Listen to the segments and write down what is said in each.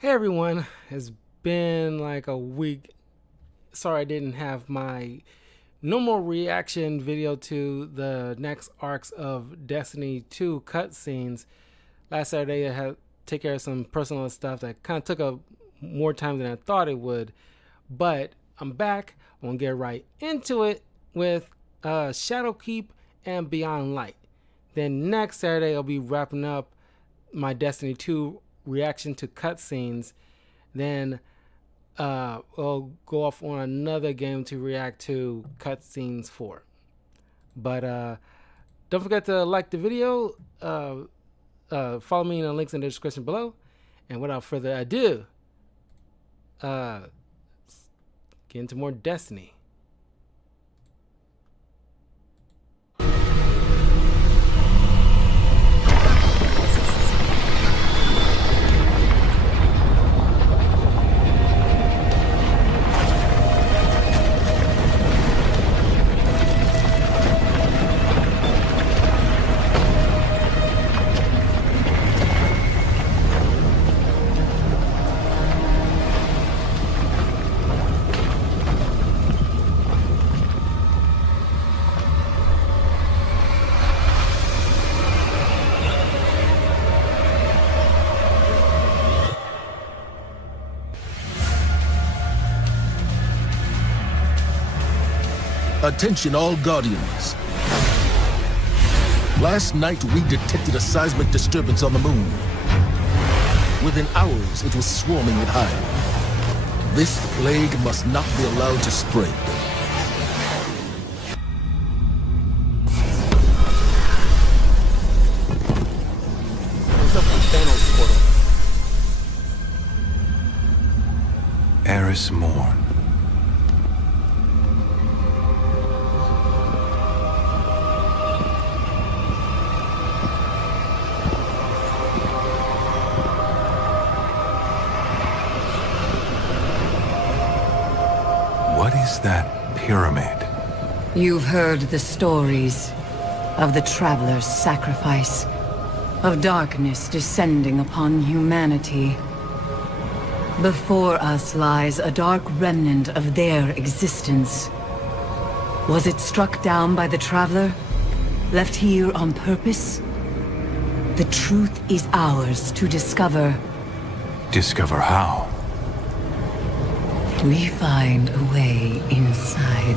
Hey everyone, it's been like a week. Sorry I didn't have my normal reaction video to the next arcs of Destiny 2 cutscenes. Last Saturday I had to take care of some personal stuff that kind of took up more time than I thought it would. But I'm back. I'm going to get right into it with ShadowKeep and Beyond Light. Then next Saturday I'll be wrapping up my Destiny 2 reaction to cutscenes. Then we'll go off on another game to react to cutscenes for. But don't forget to like the video, follow me in the links in the description below, and without further ado, get into more Destiny. Attention all Guardians. Last night we detected a seismic disturbance on the moon. Within hours it was swarming with hive. This plague must not be allowed to spread. What's up with Thanos portal? Eris Morn. What is that pyramid? You've heard the stories of the Traveler's sacrifice, of darkness descending upon humanity. Before us lies a dark remnant of their existence. Was it struck down by the Traveler? Left here on purpose? The truth is ours to discover. Discover how? We find a way inside.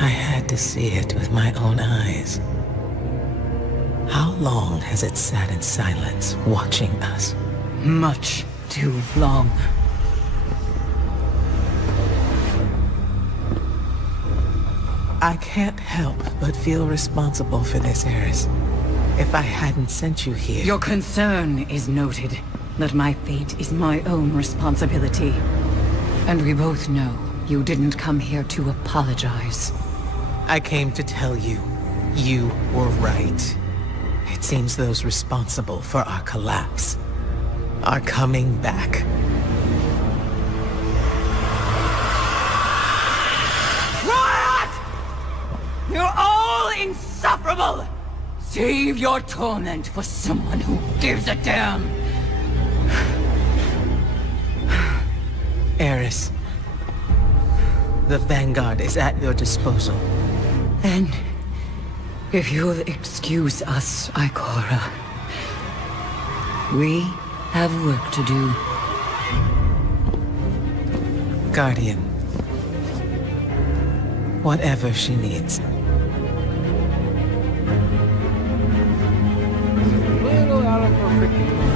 I had to see it with my own eyes. How long has it sat in silence, watching us? Much too long. I can't help but feel responsible for this, Eris. If I hadn't sent you here... Your concern is noted, but my fate is my own responsibility. And we both know you didn't come here to apologize. I came to tell you, you were right. It seems those responsible for our collapse are coming back. You're all insufferable! Save your torment for someone who gives a damn! Eris, the Vanguard is at your disposal. Then, if you'll excuse us, Ikora, we have work to do. Guardian, whatever she needs. A little out of her freaking mind.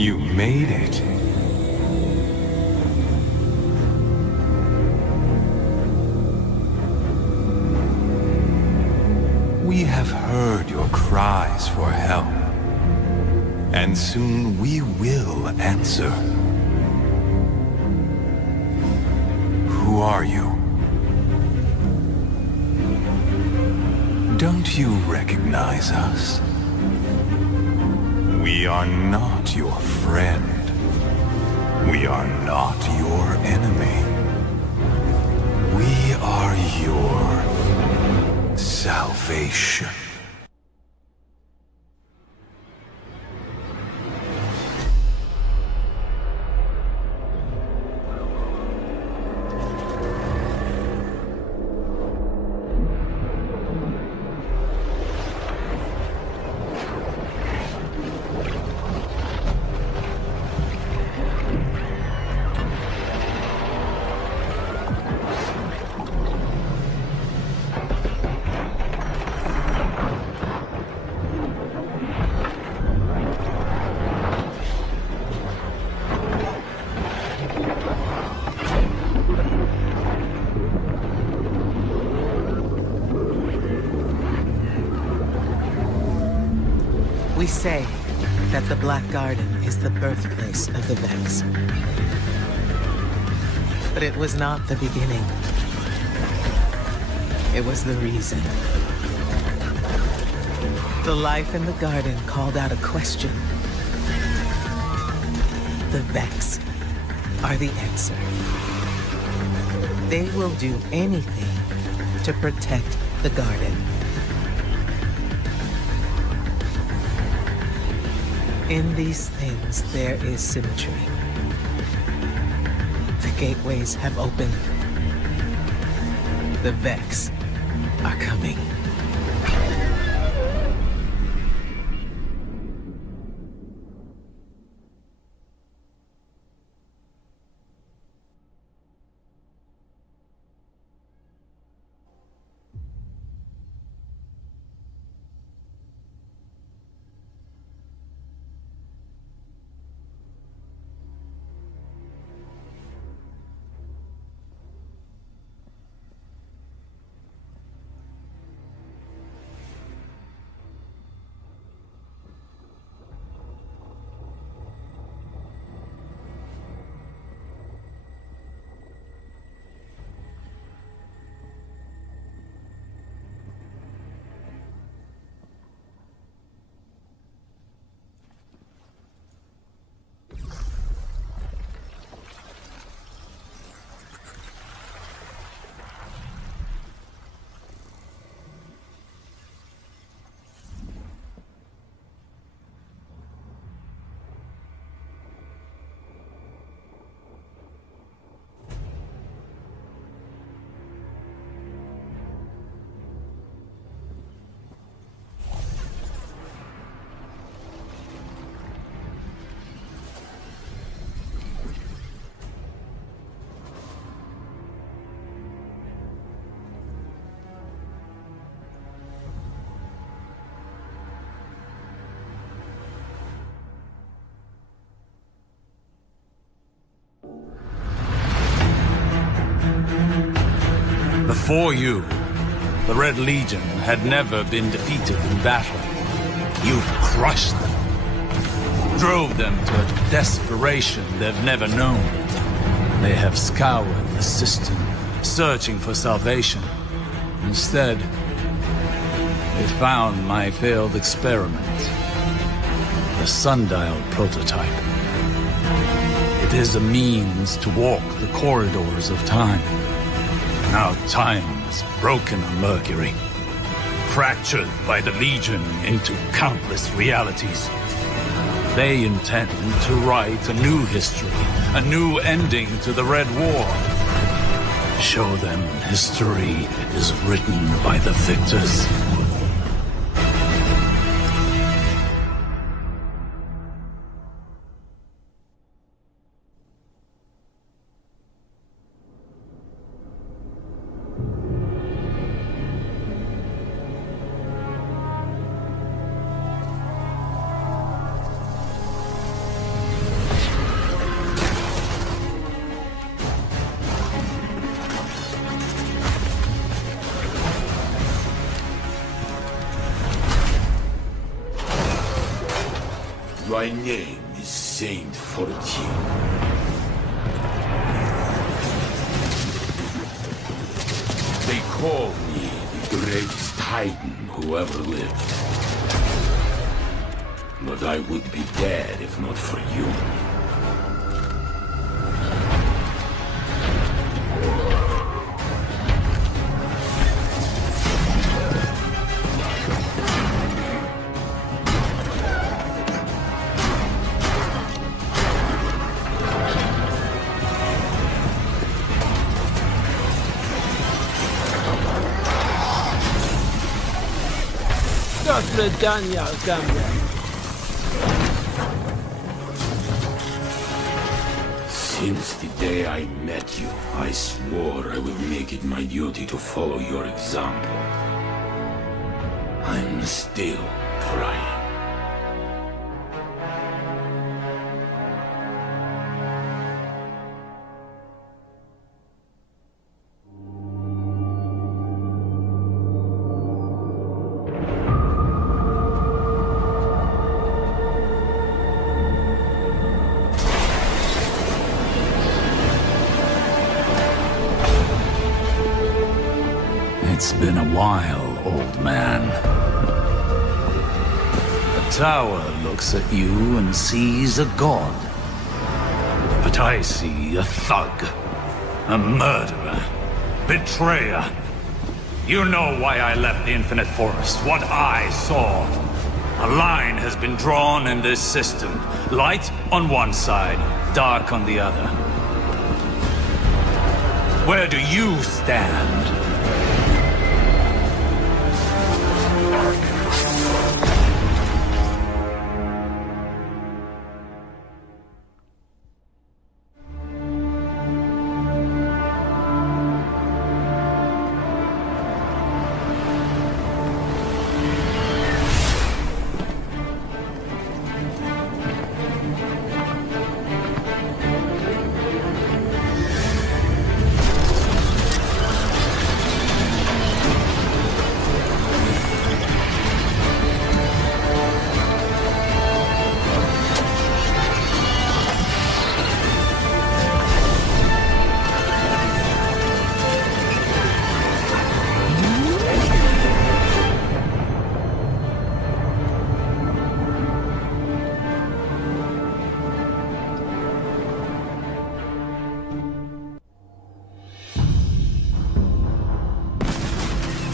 You made it. We have heard your cries for help, and soon we will answer. Who are you? Don't you recognize us? We are not your friend. We are not your enemy. We are your salvation. We say that the Black Garden is the birthplace of the Vex. But it was not the beginning. It was the reason. The life in the garden called out a question. The Vex are the answer. They will do anything to protect the garden. In these things, there is symmetry. The gateways have opened. The Vex are coming. Before you, the Red Legion had never been defeated in battle. You crushed them, drove them to a desperation they've never known. They have scoured the system, searching for salvation. Instead, they found my failed experiment, the sundial prototype. It is a means to walk the corridors of time. Now time is broken on Mercury, fractured by the Legion into countless realities. They intend to write a new history, a new ending to the Red War. Show them history is written by the victors. My name is Saint 14. They call me the greatest titan who ever lived. But I would be dead if not for you. Since the day I met you, I swore I would make it my duty to follow your example. I'm still trying. It's been a while, old man. The tower looks at you and sees a god. But I see a thug, a murderer, betrayer. You know why I left the Infinite Forest, what I saw. A line has been drawn in this system. Light on one side, dark on the other. Where do you stand?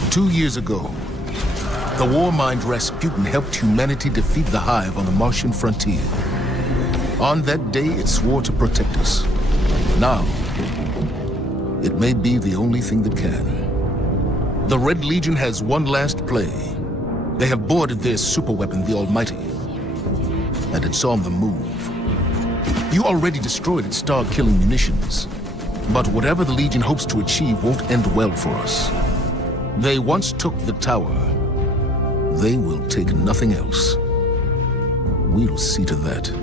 2 years ago, the war-mind Rasputin helped humanity defeat the Hive on the Martian frontier. On that day, it swore to protect us. Now, it may be the only thing that can. The Red Legion has one last play. They have boarded their superweapon, the Almighty, and it's on the move. You already destroyed its star-killing munitions, but whatever the Legion hopes to achieve won't end well for us. They once took the tower. They will take nothing else. We'll see to that.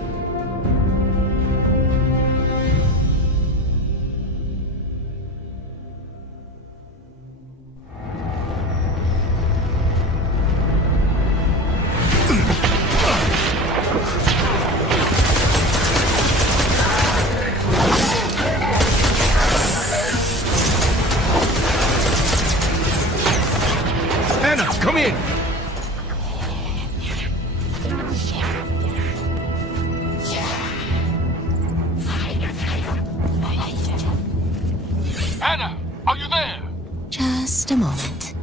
Come in! Anna, are you there? Just a moment.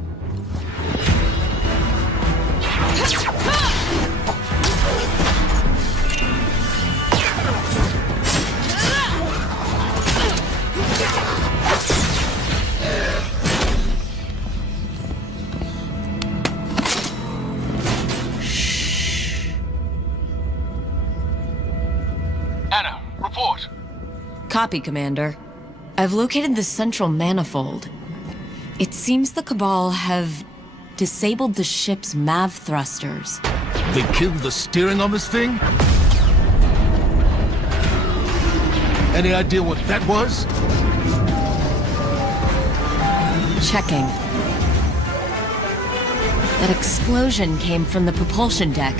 Anna, report. Copy, Commander. I've located the central manifold. It seems the Cabal have disabled the ship's MAV thrusters. They killed the steering on this thing? Any idea what that was? Checking. That explosion came from the propulsion deck.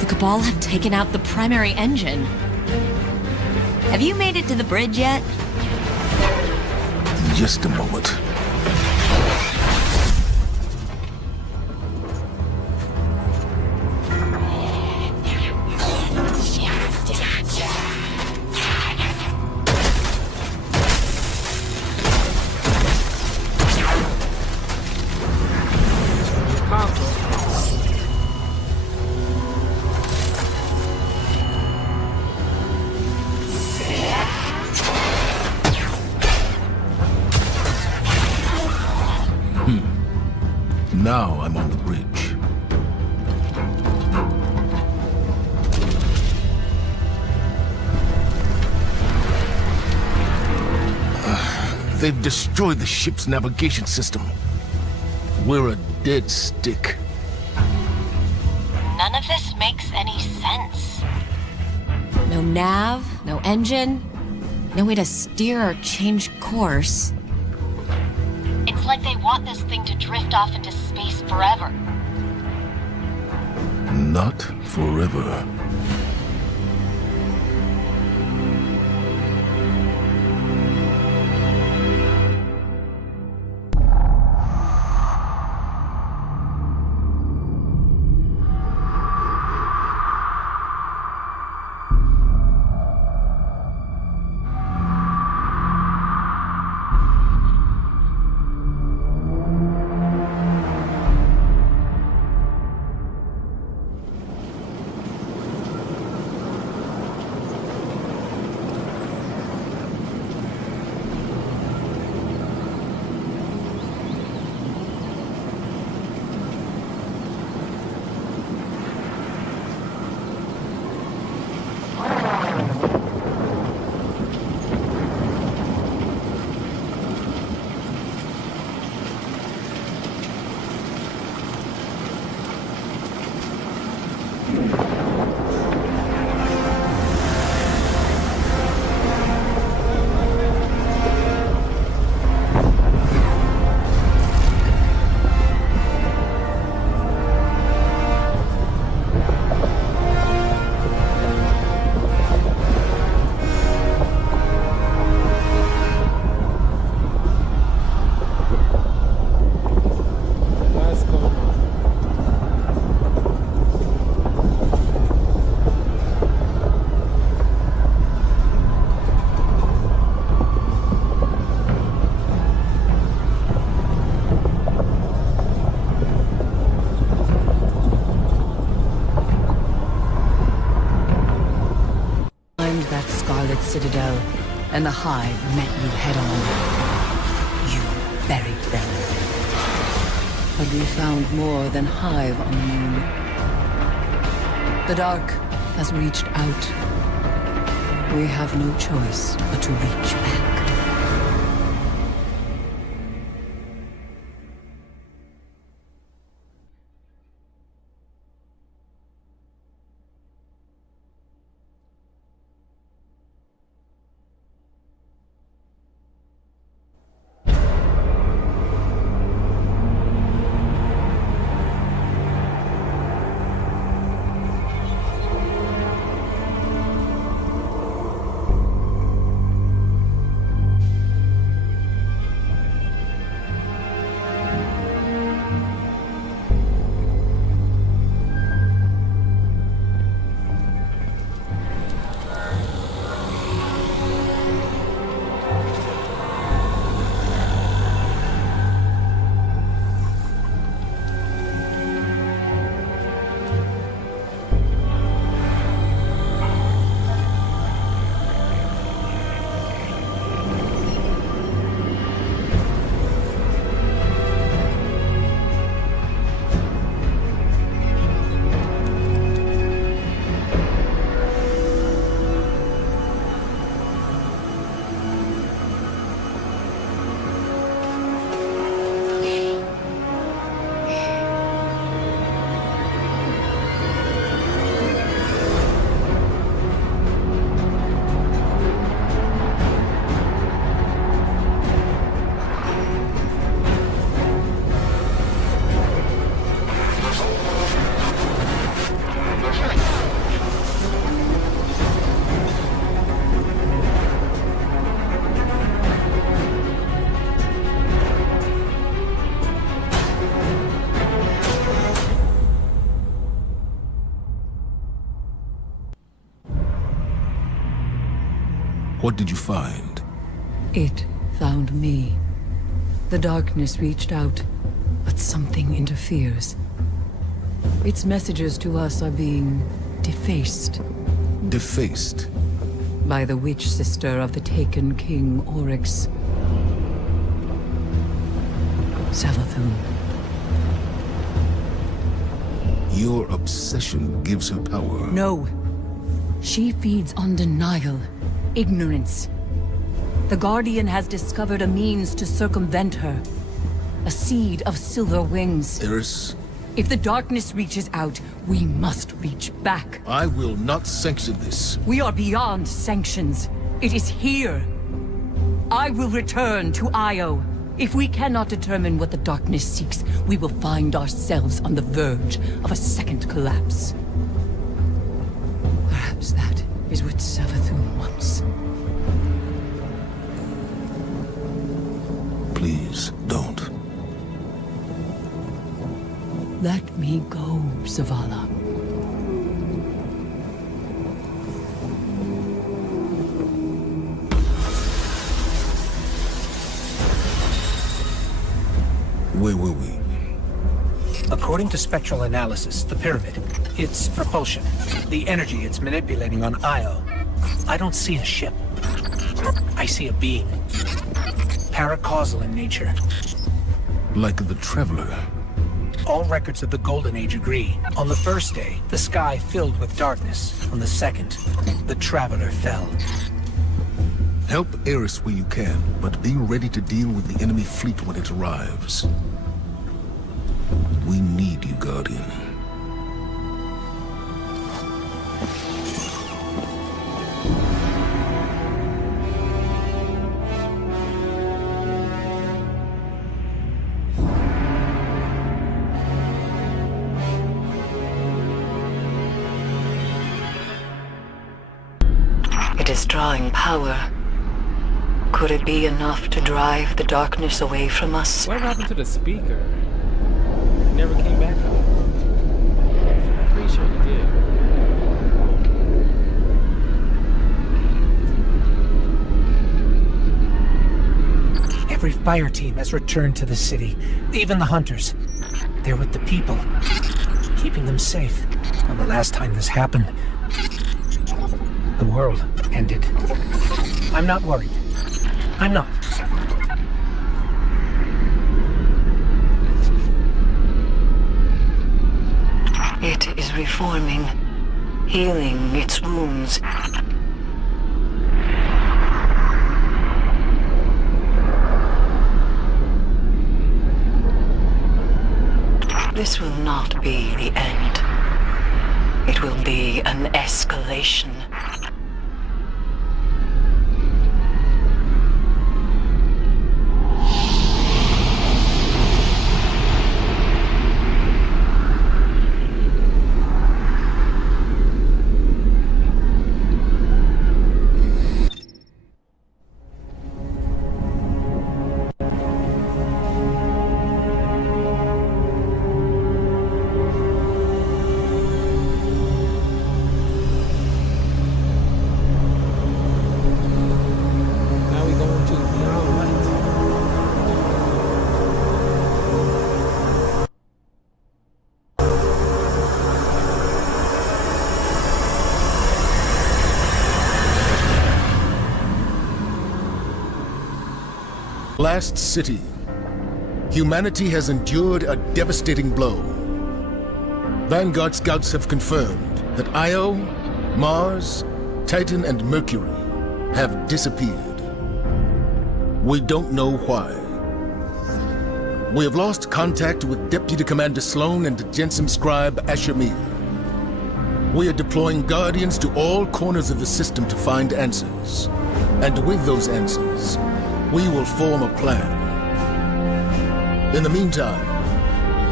The Cabal have taken out the primary engine. Have you made it to the bridge yet? Just a moment. Now I'm on the bridge. They've destroyed the ship's navigation system. We're a dead stick. None of this makes any sense. No nav, no engine, no way to steer or change course. It's like they want this thing to drift off into space forever. Not forever. Citadel, and the Hive met you head-on. You buried them. But we found more than Hive on the moon. The Dark has reached out. We have no choice but to reach back. What did you find? It found me. The darkness reached out, but something interferes. Its messages to us are being defaced. Defaced? By the witch sister of the taken King Oryx. Savathun. Your obsession gives her power. No. She feeds on denial, ignorance. The Guardian has discovered a means to circumvent her. A seed of silver wings. Eris? If the darkness reaches out, we must reach back. I will not sanction this. We are beyond sanctions. It is here. I will return to Io. If we cannot determine what the darkness seeks, we will find ourselves on the verge of a second collapse. Perhaps that is what Savathun wants. Please, don't. Let me go, Zavala. Where were we? According to spectral analysis, the pyramid, its propulsion, the energy it's manipulating on Io. I don't see a ship. I see a being. Paracausal in nature. Like the Traveler. All records of the Golden Age agree. On the first day, the sky filled with darkness. On the second, the Traveler fell. Help Eris where you can, but be ready to deal with the enemy fleet when it arrives. We need you, Guardian. It is drawing power. Could it be enough to drive the darkness away from us? What happened to the speaker? It never came back on. I'm pretty sure he did. Every fire team has returned to the city. Even the hunters. They're with the people. Keeping them safe. Well, the last time this happened, the world ended. I'm not worried. I'm not. It is reforming, healing its wounds. This will not be the end. It will be an escalation. Last city. Humanity has endured a devastating blow. Vanguard scouts have confirmed that Io, Mars, Titan, and Mercury have disappeared. We don't know why. We have lost contact with Deputy Commander Sloan and Jensen Scribe Ashamir. We are deploying Guardians to all corners of the system to find answers. And with those answers, we will form a plan. In the meantime,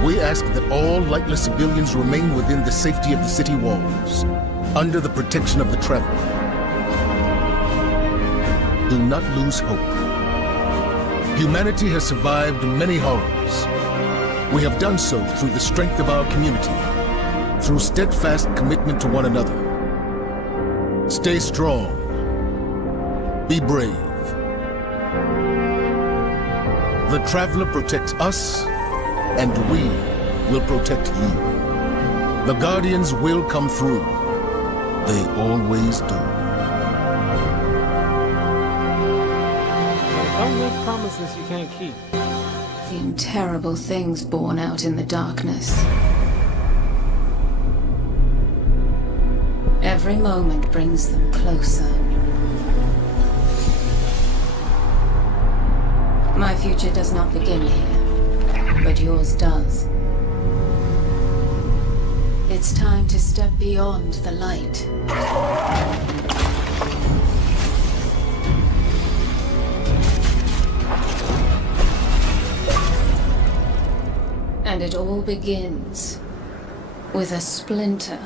we ask that all lightless civilians remain within the safety of the city walls, under the protection of the Traveler. Do not lose hope. Humanity has survived many horrors. We have done so through the strength of our community, through steadfast commitment to one another. Stay strong. Be brave. The Traveler protects us, and we will protect you. The Guardians will come through. They always do. Don't make promises you can't keep. Seen terrible things born out in the darkness. Every moment brings them closer. My future does not begin here, but yours does. It's time to step beyond the light. And it all begins with a splinter.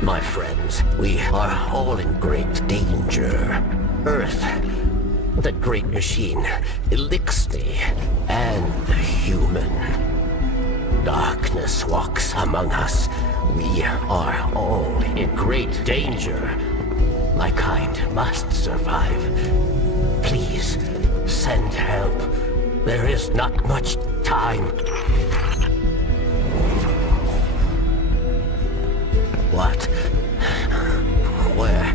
My friends, we are all in great danger. Earth, the great machine, Elixir, and the human. Darkness walks among us. We are all in great danger. My kind must survive. Please, send help. There is not much time. What? Where?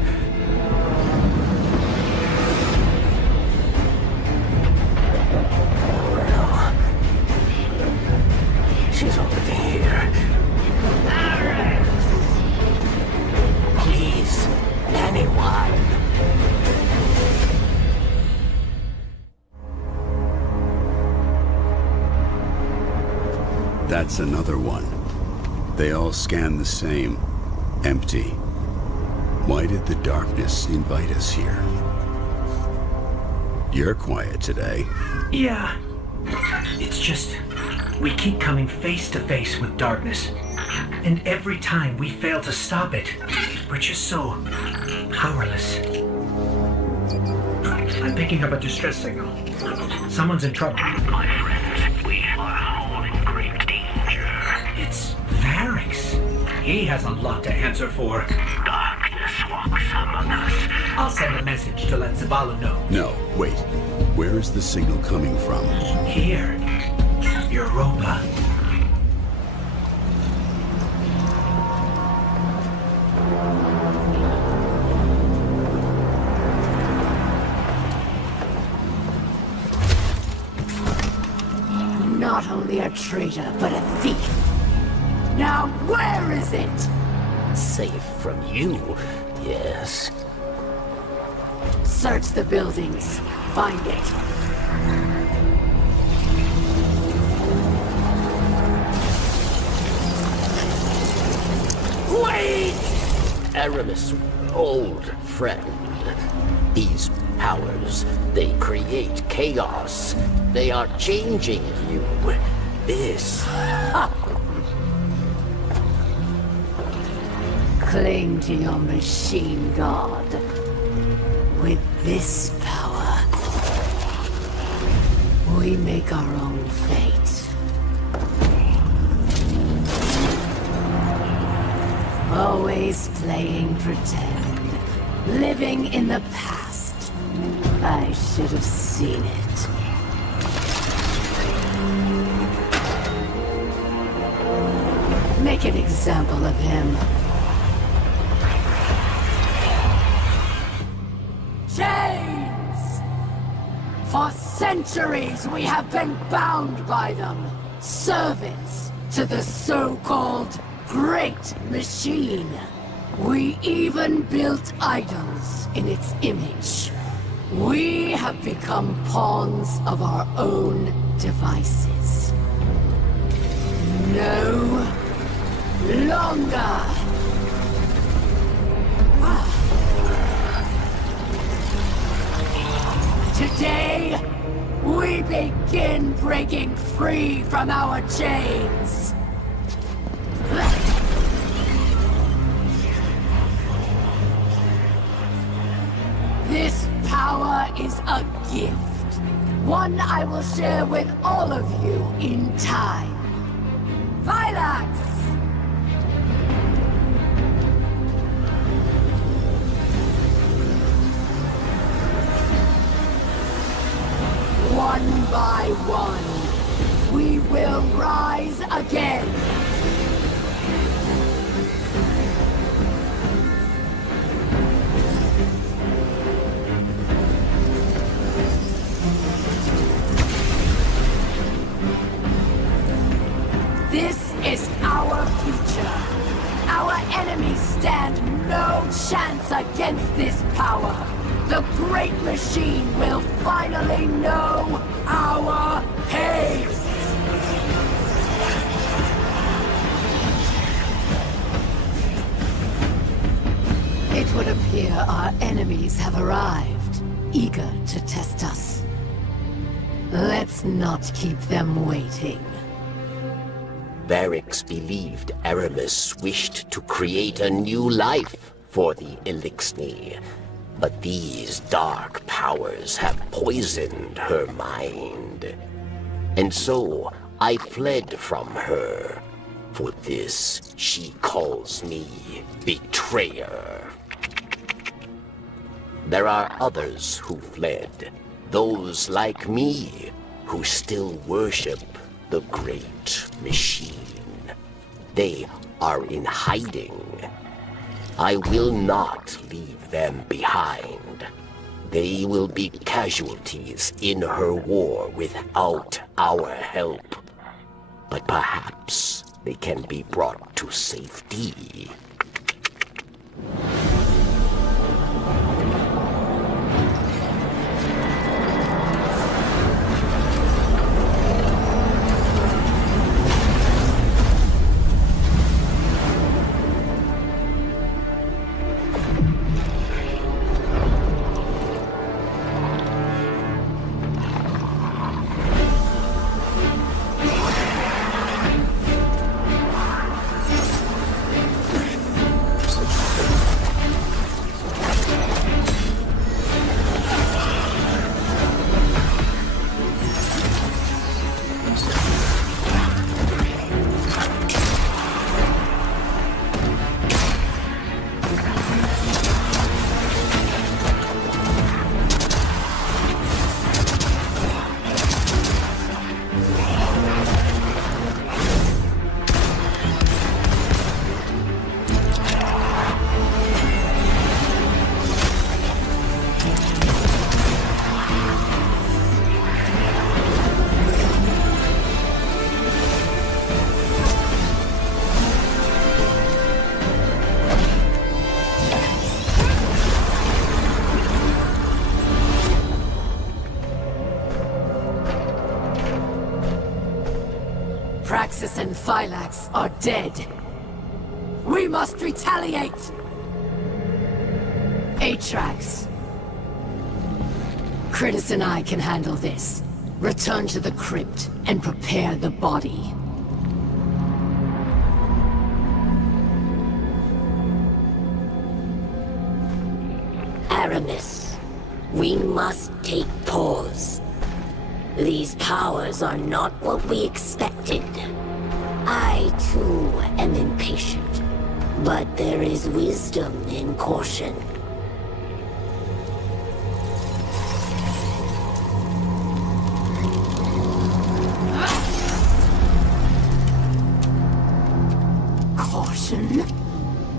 Oh no. She's over here. Please, anyone. That's another one. They all scan the same. Empty. Why did the darkness invite us here? You're quiet today. Yeah. It's just, we keep coming face to face with darkness. And every time we fail to stop it, we're just so powerless. I'm picking up a distress signal. Someone's in trouble. My friends, we are all in great danger. It's Varix. He has a lot to answer for. Darkness walks among us. I'll send a message to let Zavala know. No, wait. Where is the signal coming from? Here. Europa. Not only a traitor, but a thief. Now where is it? Safe from you, yes. Search the buildings. Find it. Wait! Aramis, old friend. These powers, they create chaos. They are changing you. This... Cling to your machine god. With this power, we make our own fate. Always playing pretend. Living in the past. I should have seen it. Make an example of him. Chains! For centuries we have been bound by them. Servants to the so-called Great Machine. We even built idols in its image. We have become pawns of our own devices. No longer. Today, we begin breaking free from our chains. This power is a gift. One I will share with all of you in time. Vilax! One by one, we will rise again. This is our future. Our enemies stand no chance against this power. The great machine will finally know our pain! It would appear our enemies have arrived, eager to test us. Let's not keep them waiting. Varix believed Aramis wished to create a new life for the Elixni. But these dark powers have poisoned her mind. And so I fled from her. For this, she calls me betrayer. There are others who fled. Those like me, who still worship the great machine. They are in hiding. I will not leave them behind. They will be casualties in her war without our help. But perhaps they can be brought to safety. Praxis and Phylax are dead. We must retaliate! Atrax. Critus and I can handle this. Return to the crypt and prepare the body. Aramis, we must take pause. These powers are not what we expected. I, too, am impatient. But there is wisdom in caution. Caution?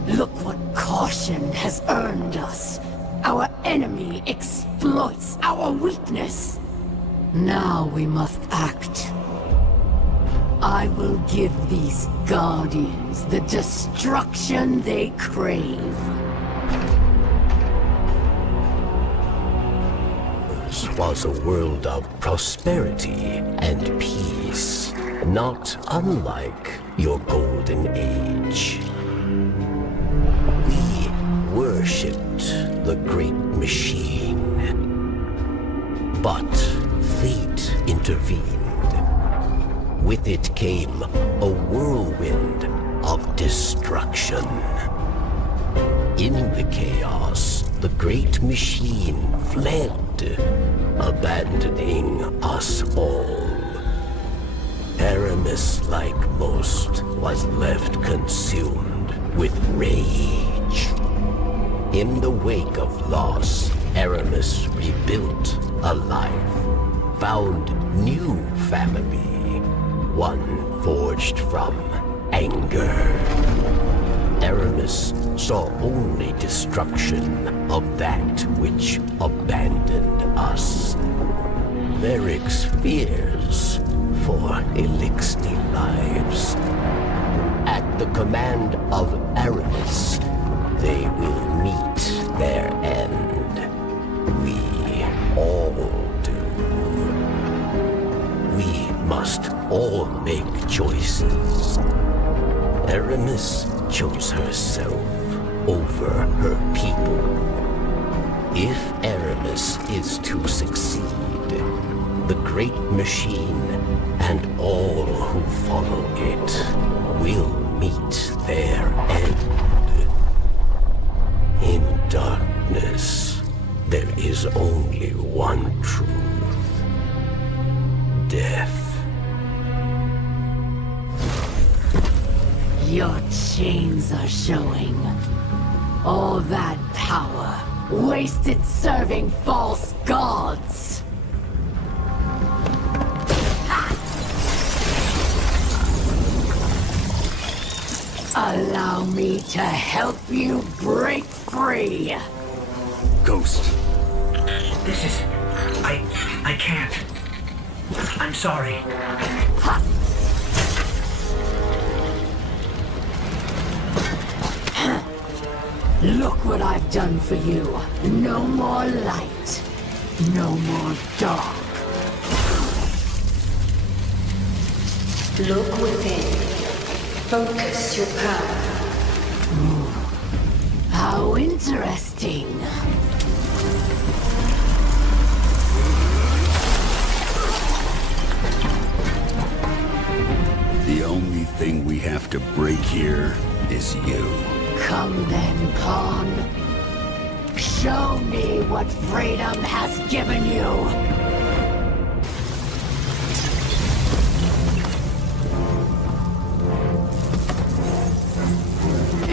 Look what caution has earned us. Our enemy exploits our weakness. Now we must act. I will give these Guardians the destruction they crave. once was a world of prosperity and peace, not unlike your golden age. We worshipped the great machine, but fate intervened. With it came a whirlwind of destruction. In the chaos, the great machine fled, abandoning us all. Aramis, like most, was left consumed with rage. In the wake of loss, Aramis rebuilt a life, found new family, one forged from anger. Aramis saw only destruction of that which abandoned us. Varric's fears for Elixir lives. At the command of Aramis, they will meet their end. We all do. We must all make choices. Aramis chose herself over her people. If Aramis is to succeed, the great machine and all who follow it will meet their end. In darkness, there is only one truth: death. Your chains are showing. All that power, wasted serving false gods. Allow me to help you break free. Ghost. This is... I can't. I'm sorry. Look what I've done for you. No more light. No more dark. Look within. Focus your power. How interesting. The only thing we have to break here is you. Come then, Pawn. Show me what freedom has given you.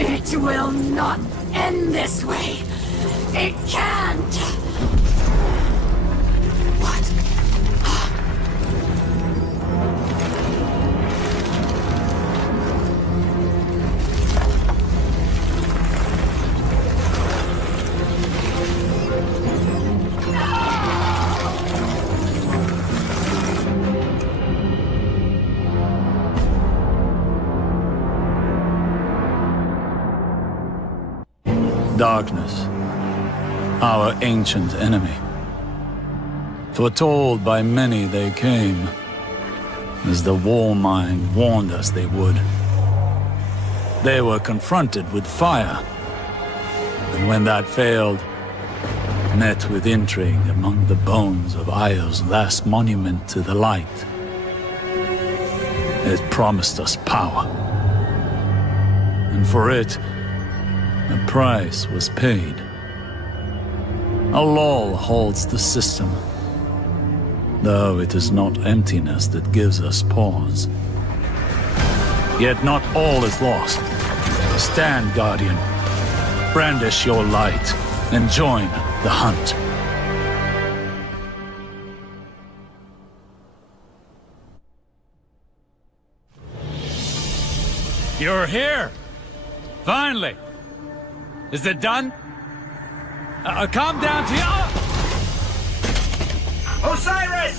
It will not end this way. It can't. What? Darkness, our ancient enemy. Foretold by many they came, as the war mind warned us they would. They were confronted with fire, and when that failed, met with intrigue among the bones of Io's last monument to the light. It promised us power, and for it, a price was paid. A lull holds the system, though it is not emptiness that gives us pause. Yet not all is lost. Stand, Guardian. Brandish your light and join the hunt. You're here! Finally! Is it done? Calm down to you. Osiris!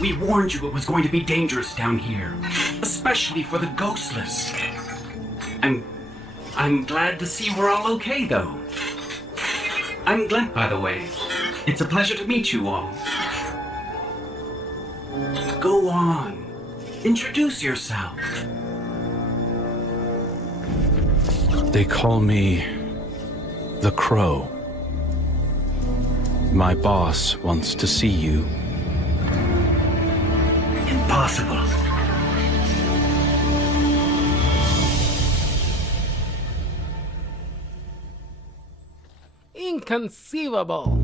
We warned you it was going to be dangerous down here, especially for the ghostless. I'm glad to see we're all okay, though. I'm Glenn, by the way. It's a pleasure to meet you all. Go on. Introduce yourself. They call me the Crow. My boss wants to see you. Impossible. Inconceivable.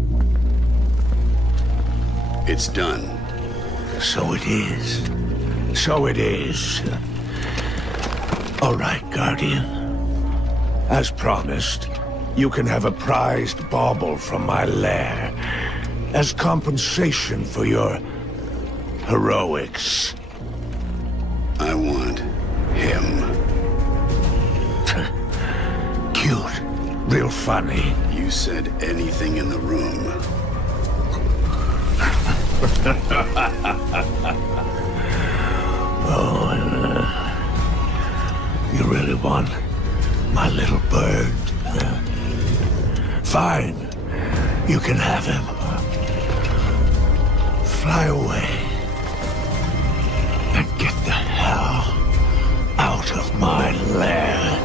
It's done. So it is. So it is. All right, Guardian. As promised, you can have a prized bauble from my lair as compensation for your heroics. I want him. Cute. Real funny. You said anything in the room. You really want my little bird? Fine. You can have him. Fly away. And get the hell out of my lair.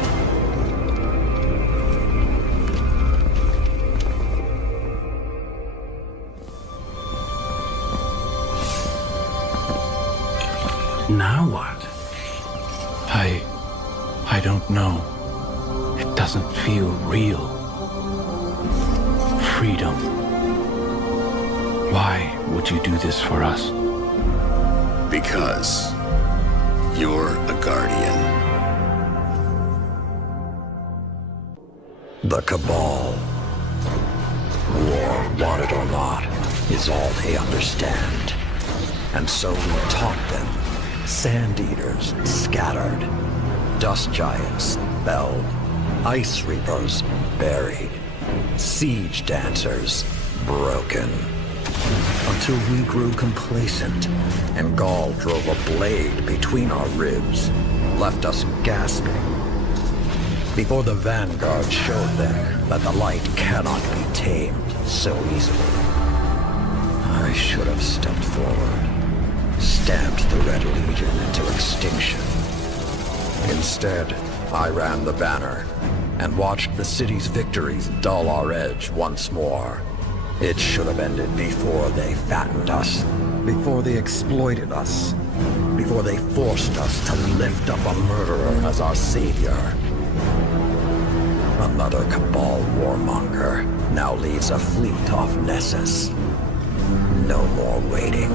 Now what? I don't know. It doesn't feel real. Freedom. Why would you do this for us? Because you're a Guardian. The Cabal, war, want it or not, is all they understand. And so we taught them. Sand Eaters scattered. Dust Giants felled. Ice Reapers buried. Siege Dancers broken. Until we grew complacent, and Gaul drove a blade between our ribs, left us gasping. Before the Vanguard showed them that the light cannot be tamed so easily. I should have stepped forward, stamped the Red Legion into extinction. Instead, I ran the banner and watched the city's victories dull our edge once more. It should have ended before they fattened us, before they exploited us, before they forced us to lift up a murderer as our savior. Another Cabal warmonger now leads a fleet off Nessus. No more waiting.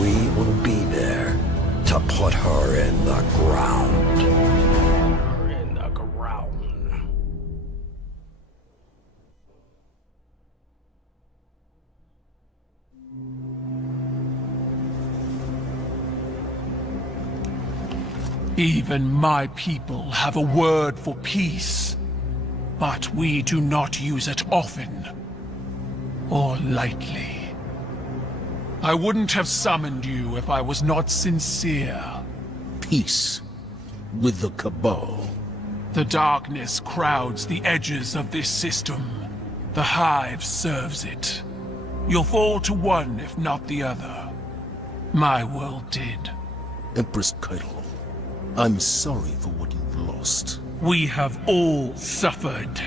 We will be there to put her in the ground. In the ground. Even my people have a word for peace, but we do not use it often or lightly. I wouldn't have summoned you if I was not sincere. Peace with the Cabal. The darkness crowds the edges of this system. The Hive serves it. You'll fall to one, if not the other. My world did. Empress Keitel, I'm sorry for what you've lost. We have all suffered.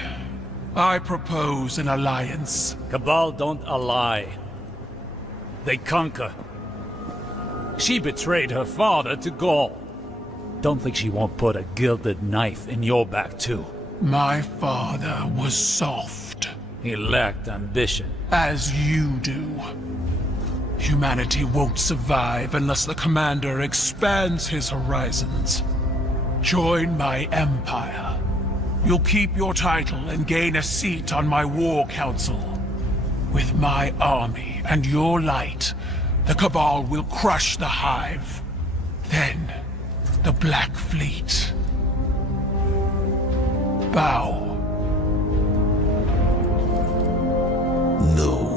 I propose an alliance. Cabal don't ally. They conquer. She betrayed her father to Gaul. Don't think she won't put a gilded knife in your back, too. My father was soft. He lacked ambition. As you do. Humanity won't survive unless the Commander expands his horizons. Join my empire. You'll keep your title and gain a seat on my war council. With my army and your light, the Cabal will crush the Hive. Then, the Black Fleet. Bow. No.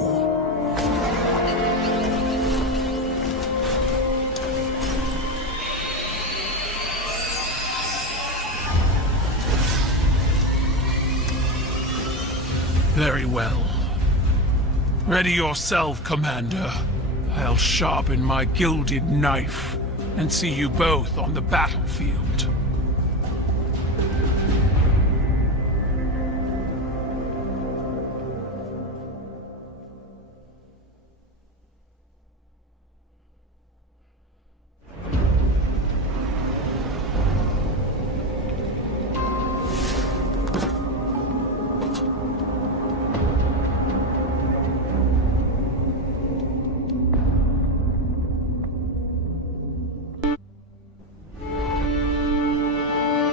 well. Ready yourself, Commander. I'll sharpen my gilded knife and see you both on the battlefield.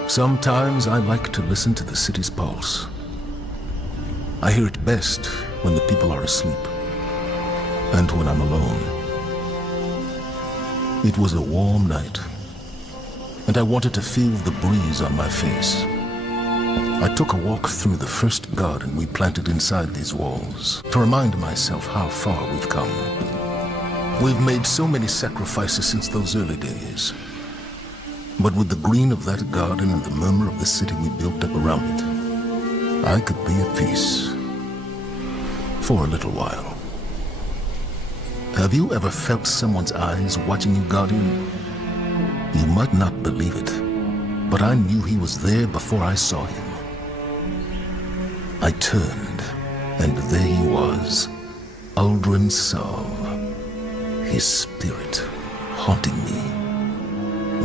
Sometimes I like to listen to the city's pulse. I hear it best when the people are asleep, and when I'm alone. It was a warm night, and I wanted to feel the breeze on my face. I took a walk through the first garden we planted inside these walls, to remind myself how far we've come. We've made so many sacrifices since those early days. But with the green of that garden and the murmur of the city we built up around it, I could be at peace. For a little while. Have you ever felt someone's eyes watching you, Guardian? You might not believe it, but I knew he was there before I saw him. I turned, and there he was, Uldren Sov, his spirit haunting me.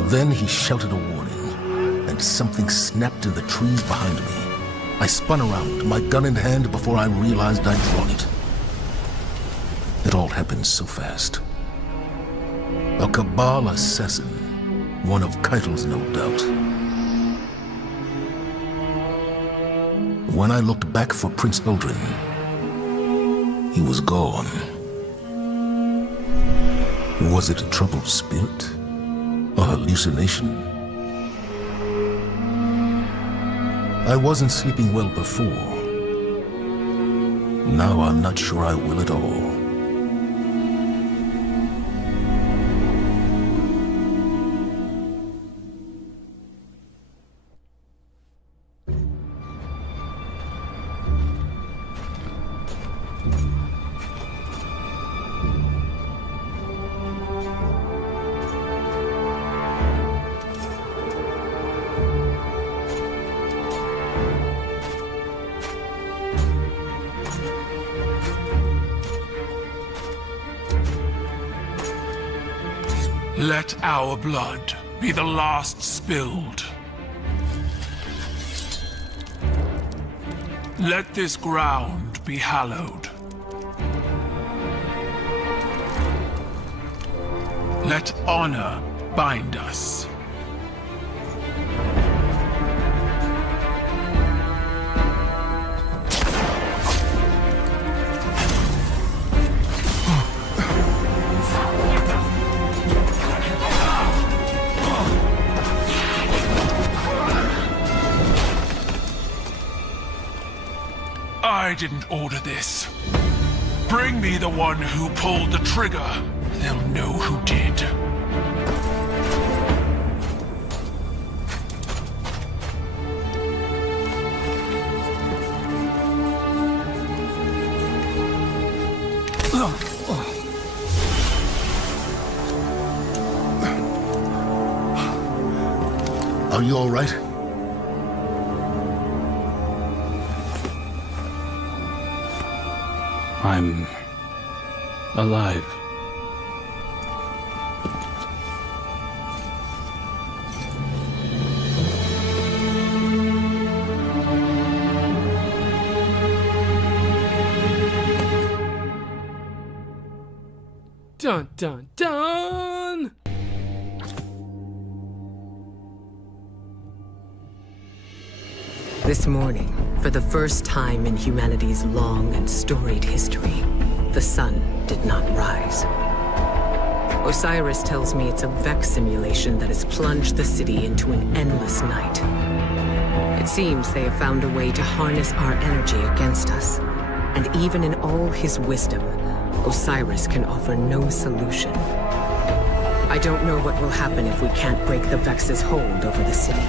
Then he shouted a warning, and something snapped in the trees behind me. I spun around, my gun in hand, before I realized I'd drawn it. It all happened so fast. A Cabal assassin, one of Keitel's, no doubt. When I looked back for Prince Uldren, he was gone. Was it a troubled spirit? A hallucination? I wasn't sleeping well before. Now I'm not sure I will at all. Let our blood be the last spilled. Let this ground be hallowed. Let honor bind us. I didn't order this. Bring me the one who pulled the trigger. They'll know who did. Are you all right? I'm alive. Dun dun dun! This morning, for the first time in humanity's long and storied history, the sun did not rise. Osiris tells me it's a Vex simulation that has plunged the city into an endless night. It seems they have found a way to harness our energy against us. And even in all his wisdom, Osiris can offer no solution. I don't know what will happen if we can't break the Vex's hold over the city.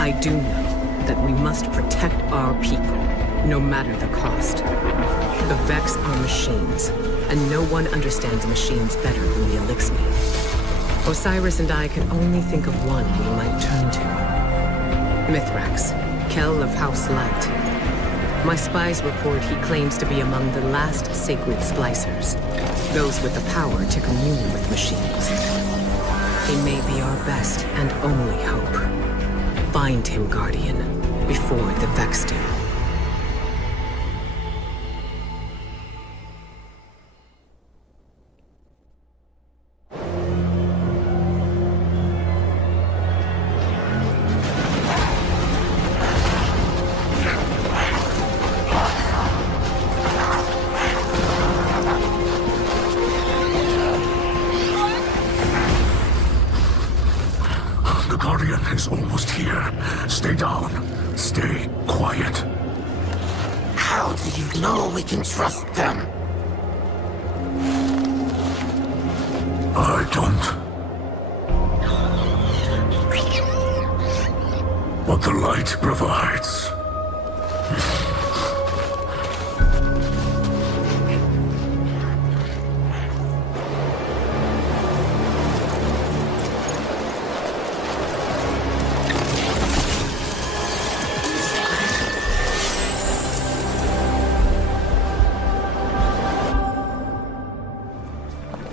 I do know that we must protect our people no matter the cost. The Vex are machines, and no one understands machines better than the Elixir. Osiris and I could only think of one we might turn to. Mithrax, Kell of House Light. My spies report he claims to be among the last sacred splicers, those with the power to commune with machines. He may be our best and only hope. Find him, Guardian, before the Vex do. Almost here. Stay down. Stay quiet. How do you know we can trust them? I don't. What the light provides.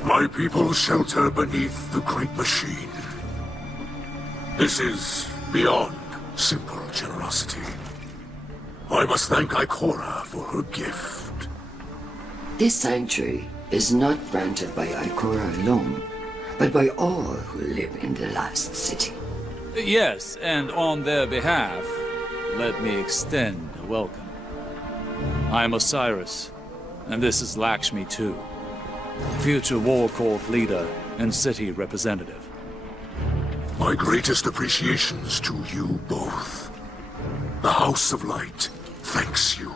My people shelter beneath the great machine. This is beyond simple generosity. I must thank Ikora for her gift. This sanctuary is not granted by Ikora alone, but by all who live in the last city. Yes, and on their behalf, let me extend a welcome. I am Osiris, and this is Lakshmi too. Future War Court leader and city representative. My greatest appreciations to you both. The House of Light thanks you.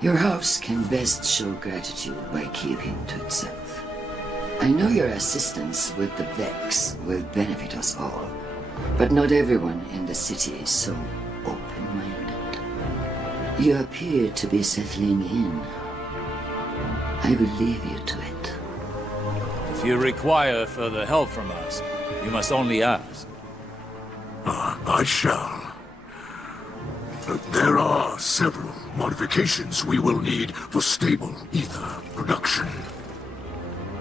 Your house can best show gratitude by keeping to itself. I know your assistance with the Vex will benefit us all, but not everyone in the city is so open-minded. You appear to be settling in. I will leave you to it. If you require further help from us, you must only ask. I shall. There are several modifications we will need for stable ether production.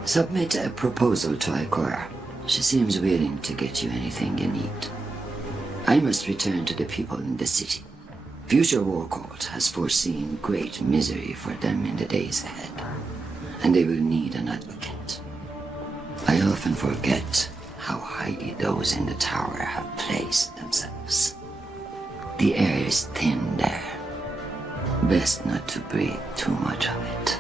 Submit a proposal to Ikora. She seems willing to get you anything you need. I must return to the people in the city. Future War Court has foreseen great misery for them in the days ahead, and they will need an advocate. I often forget how highly those in the tower have placed themselves. The air is thin there. Best not to breathe too much of it.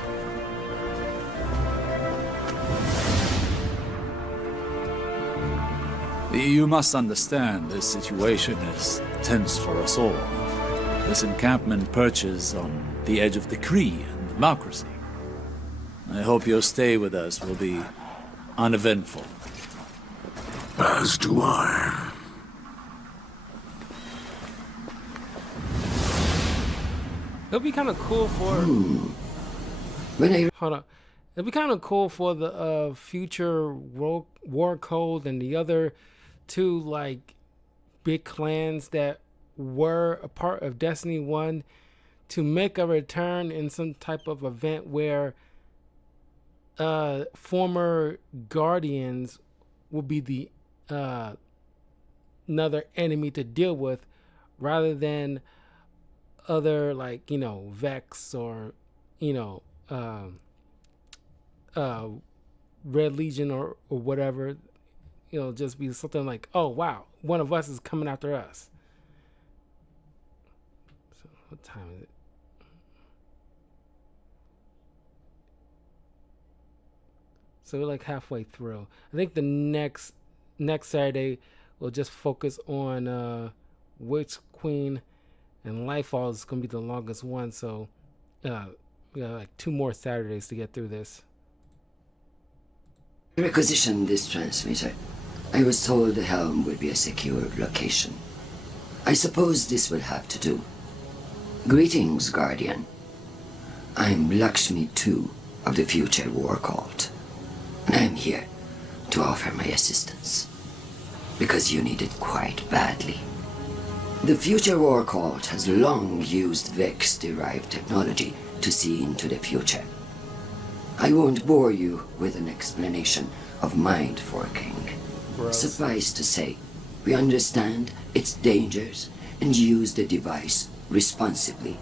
You must understand this situation is tense for us all. This encampment perches on the edge of decree and democracy. I hope your stay with us will be uneventful. As do I. It'll be kind of cool for. Hold on. It'd be kind of cool for the future war code and the other two like big clans that were a part of Destiny 1 to make a return in some type of event where former Guardians will be the another enemy to deal with, rather than other, like, you know, Vex or, you know, Red Legion or whatever. It'll just be something like, oh wow, one of us is coming after us. So what time is it? So we're like halfway through. I think the next Saturday we'll just focus on Witch Queen, and Lightfall is gonna be the longest one. So we got like 2 more Saturdays to get through this. Requisition this transmitter. I was told the helm would be a secure location. I suppose this will have to do. Greetings, Guardian. I'm Lakshmi II of the Future War Cult. And I'm here to offer my assistance. Because you need it quite badly. The Future War Cult has long used Vex-derived technology to see into the future. I won't bore you with an explanation of mind forking. Suffice to say, we understand its dangers and use the device responsibly.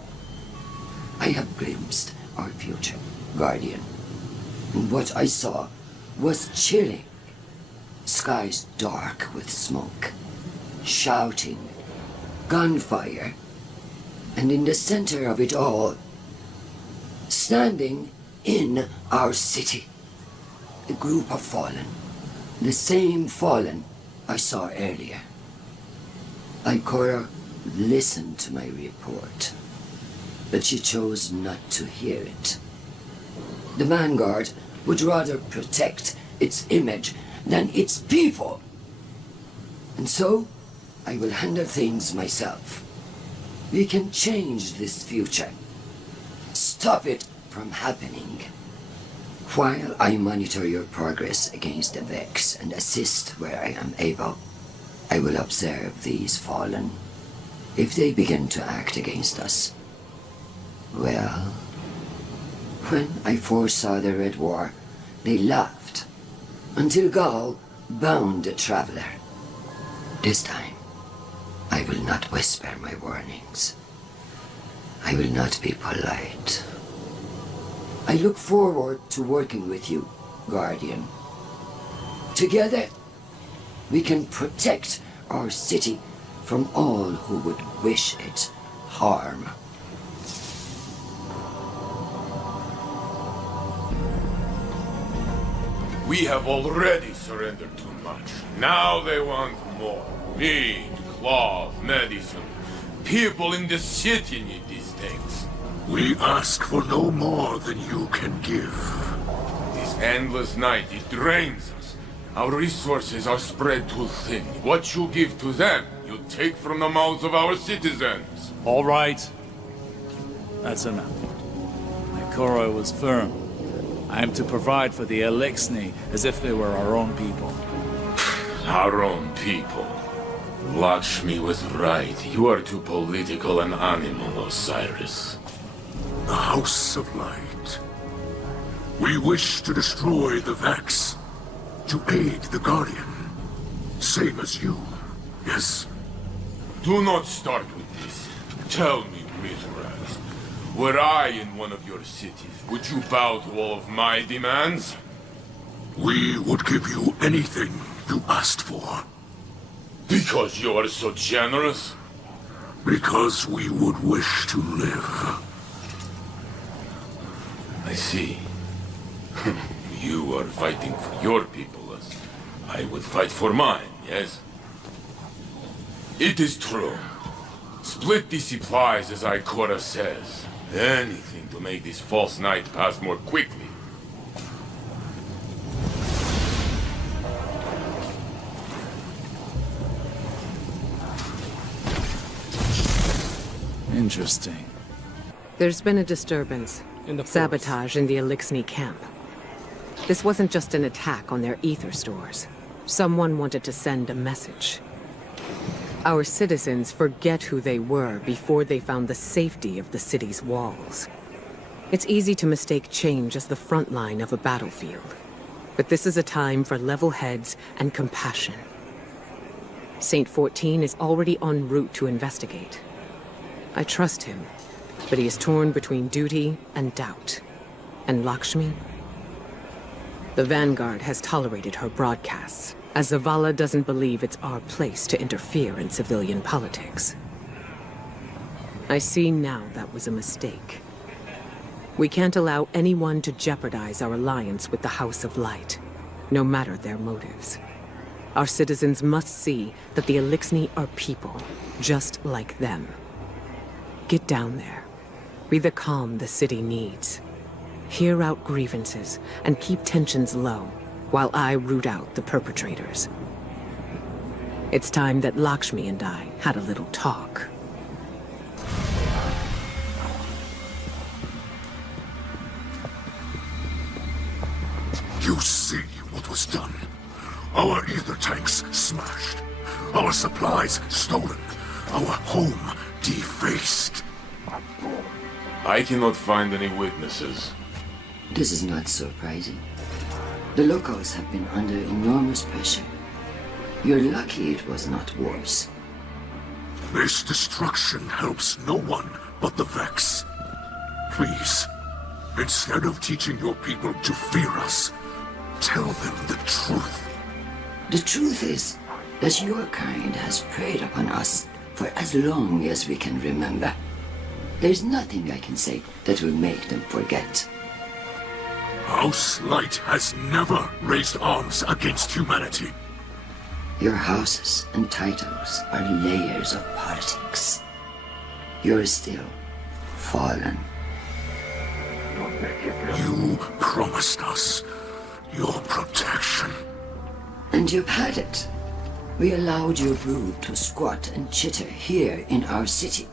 I have glimpsed our future, Guardian, and what I saw was chilling. Skies dark with smoke, shouting, gunfire, and in the center of it all, standing in our city, a group of fallen, the same fallen I saw earlier. Ikora listened to my report, but she chose not to hear it. The Vanguard would rather protect its image than its people. And so, I will handle things myself. We can change this future. Stop it from happening. While I monitor your progress against the Vex and assist where I am able, I will observe these fallen. If they begin to act against us, well, when I foresaw the Red War, they laughed, until Gaul bound the Traveler. This time, I will not whisper my warnings. I will not be polite. I look forward to working with you, Guardian. Together, we can protect our city from all who would wish it harm. We have already surrendered too much. Now they want more. Meat, cloth, medicine. People in the city need these things. We ask for no more than you can give. This endless night, it drains us. Our resources are spread too thin. What you give to them, you take from the mouths of our citizens. All right. That's enough. Ikora was firm. I am to provide for the Elixni as if they were our own people. Our own people. Lakshmi was right. You are too political an animal, Osiris. The House of Light. We wish to destroy the Vex, to aid the Guardian. Same as you, yes? Do not start with this. Tell me, Mithras, were I in one of your cities, would you bow to all of my demands? We would give you anything you asked for. Because you are so generous? Because we would wish to live. I see. You are fighting for your people as I would fight for mine, yes? It is true. Split the supplies as Ikora says. Anything to make this false night pass more quickly. Interesting. There's been a disturbance. Sabotage in the Elixni camp. This wasn't just an attack on their ether stores. Someone wanted to send a message. Our citizens forget who they were before they found the safety of the city's walls. It's easy to mistake change as the front line of a battlefield. But this is a time for level heads and compassion. Saint 14 is already en route to investigate. I trust him, but he is torn between duty and doubt. And Lakshmi? The Vanguard has tolerated her broadcasts, as Zavala doesn't believe it's our place to interfere in civilian politics. I see now that was a mistake. We can't allow anyone to jeopardize our alliance with the House of Light, no matter their motives. Our citizens must see that the Elixni are people, just like them. Get down there. Be the calm the city needs. Hear out grievances and keep tensions low while I root out the perpetrators. It's time that Lakshmi and I had a little talk. You see what was done. Our ether tanks smashed. Our supplies stolen. Our home defaced. I cannot find any witnesses. This is not surprising. The locals have been under enormous pressure. You're lucky it was not worse. This destruction helps no one but the Vex. Please, instead of teaching your people to fear us, tell them the truth. The truth is that your kind has preyed upon us for as long as we can remember. There's nothing I can say that will make them forget. House Light has never raised arms against humanity. Your houses and titles are layers of politics. You're still fallen. You promised us your protection. And you've had it. We allowed your brood to squat and chitter here in our city.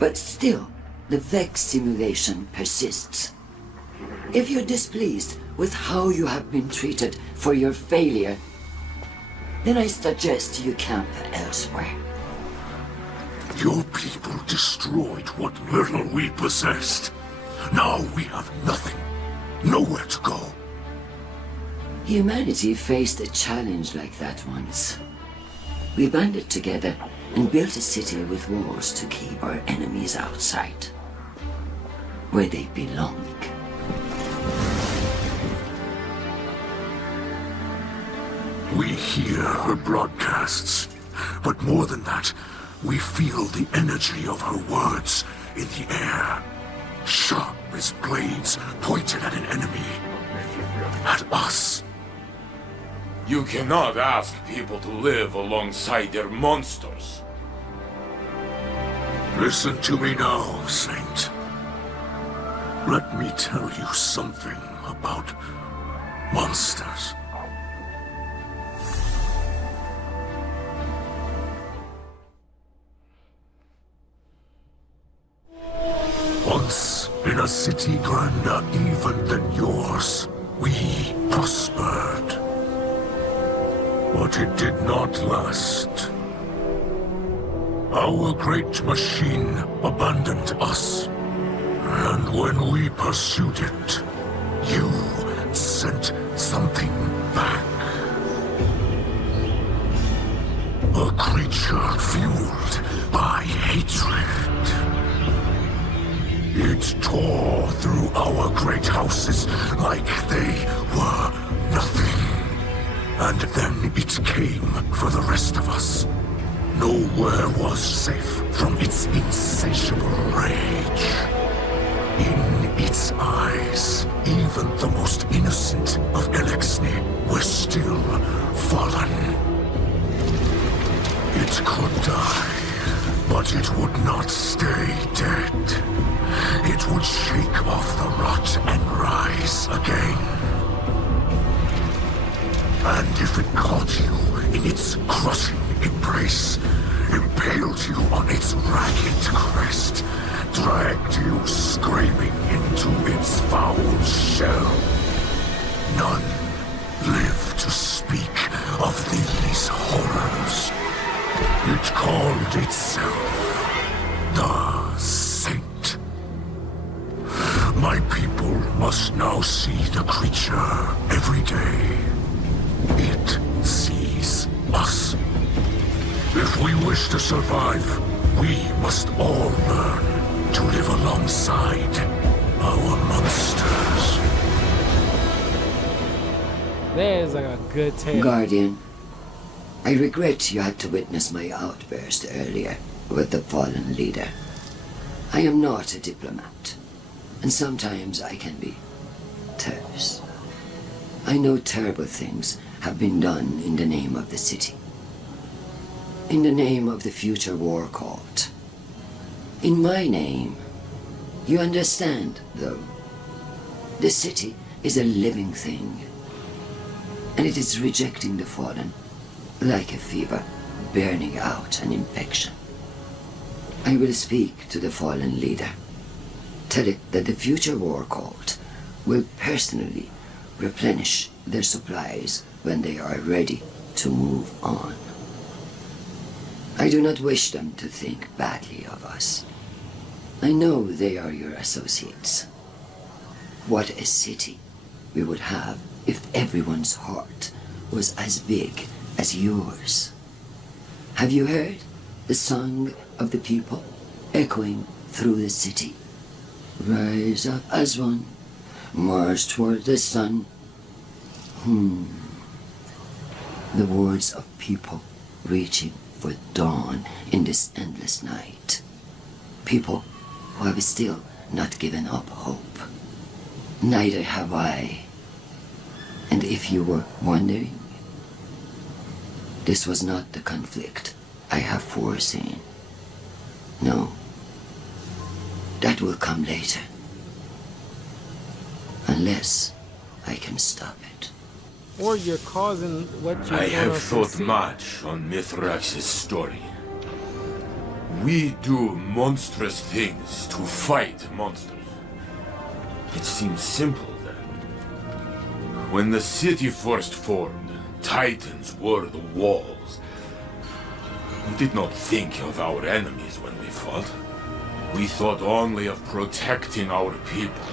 But still, the Vex simulation persists. If you're displeased with how you have been treated for your failure, then I suggest you camp elsewhere. Your people destroyed what little we possessed. Now we have nothing. Nowhere to go. Humanity faced a challenge like that once. We banded together and built a city with walls to keep our enemies outside, where they belong. We hear her broadcasts, but more than that, we feel the energy of her words in the air, sharp as blades pointed at an enemy, at us. You cannot ask people to live alongside their monsters. Listen to me now, Saint. Let me tell you something about monsters. Once, in a city grander even than yours, we prospered. But it did not last. Our great machine abandoned us. And when we pursued it, you sent something back. A creature fueled by hatred. It tore through our great houses like they were nothing. And then it came for the rest of us. Nowhere was safe from its insatiable rage. In its eyes, even the most innocent of Elexni were still fallen. It could die, but it would not stay dead. It would shake off the rot and rise again. And if it caught you in its crushing embrace, impaled you on its ragged crest, dragged you screaming into its foul shell, none live to speak of these horrors. It called itself the Saint. My people must now see the creature every day. It sees us. If we wish to survive, we must all learn to live alongside our monsters. There's like a good tale. Guardian, I regret you had to witness my outburst earlier with the fallen leader. I am not a diplomat, and sometimes I can be terse. I know terrible things have been done in the name of the city. In the name of the future war cult. In my name. You understand, though. The city is a living thing. And it is rejecting the fallen, like a fever, burning out an infection. I will speak to the fallen leader. Tell it that the future war cult will personally replenish their supplies when they are ready to move on. I do not wish them to think badly of us. I know they are your associates. What a city we would have if everyone's heart was as big as yours. Have you heard the song of the people echoing through the city? Rise up as one, march toward the sun. The words of people reaching for dawn in this endless night. People who have still not given up hope. Neither have I. And if you were wondering, this was not the conflict I have foreseen. No, that will come later. Unless I can stop it. Or you're causing what you I have wanna thought succeed. much on Mithrax's story. We do monstrous things to fight monsters. It seems simple then. When the city first formed, Titans were the walls. We did not think of our enemies when we fought. We thought only of protecting our people.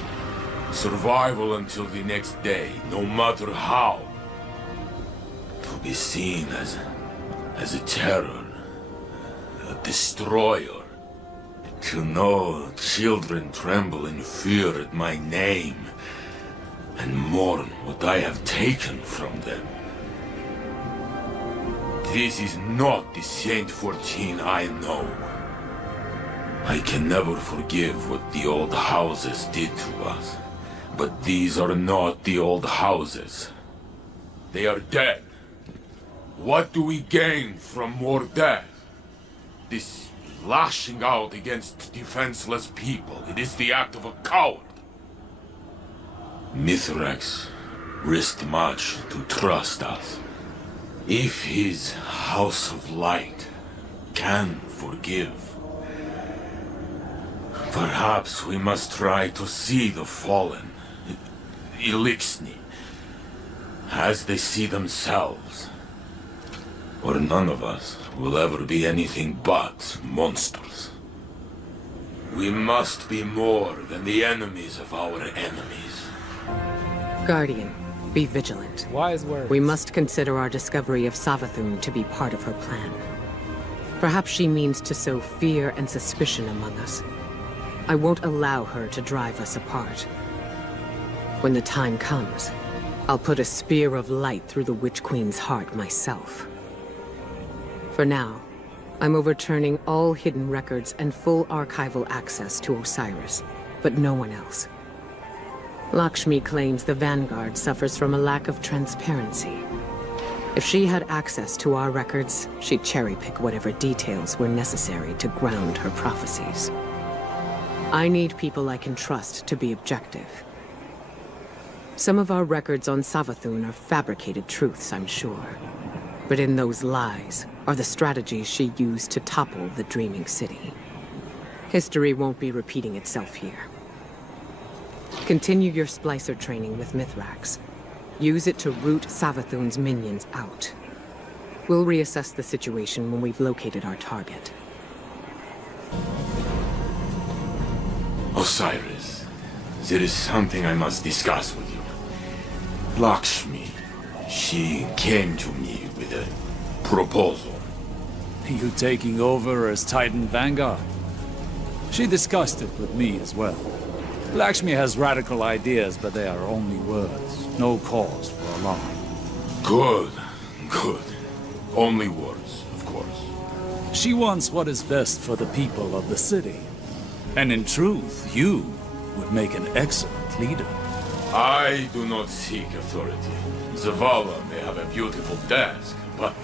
Survival until the next day, no matter how. To be seen as a terror, a destroyer. To know children tremble in fear at my name and mourn what I have taken from them. This is not the Saint 14 I know. I can never forgive what the old houses did to us. But these are not the old houses. They are dead. What do we gain from more death? This lashing out against defenseless people. It is the act of a coward. Mithrax risked much to trust us. If his House of Light can forgive, perhaps we must try to see the fallen, Elixni, as they see themselves. Or none of us will ever be anything but monsters. We must be more than the enemies of our enemies. Guardian, be vigilant. Wise words. We must consider our discovery of Savathun to be part of her plan. Perhaps she means to sow fear and suspicion among us. I won't allow her to drive us apart. When the time comes, I'll put a spear of light through the Witch Queen's heart myself. For now, I'm overturning all hidden records and full archival access to Osiris, but no one else. Lakshmi claims the Vanguard suffers from a lack of transparency. If she had access to our records, she'd cherry-pick whatever details were necessary to ground her prophecies. I need people I can trust to be objective. Some of our records on Savathun are fabricated truths, I'm sure. But in those lies are the strategies she used to topple the Dreaming City. History won't be repeating itself here. Continue your splicer training with Mithrax. Use it to root Savathun's minions out. We'll reassess the situation when we've located our target. Osiris, there is something I must discuss with you. Lakshmi, she came to me with a proposal. You taking over as Titan Vanguard? She discussed it with me as well. Lakshmi has radical ideas, but they are only words. No cause for alarm. Good, good. Only words, of course. She wants what is best for the people of the city. And in truth, you would make an excellent leader. I do not seek authority. Zavala may have a beautiful desk, but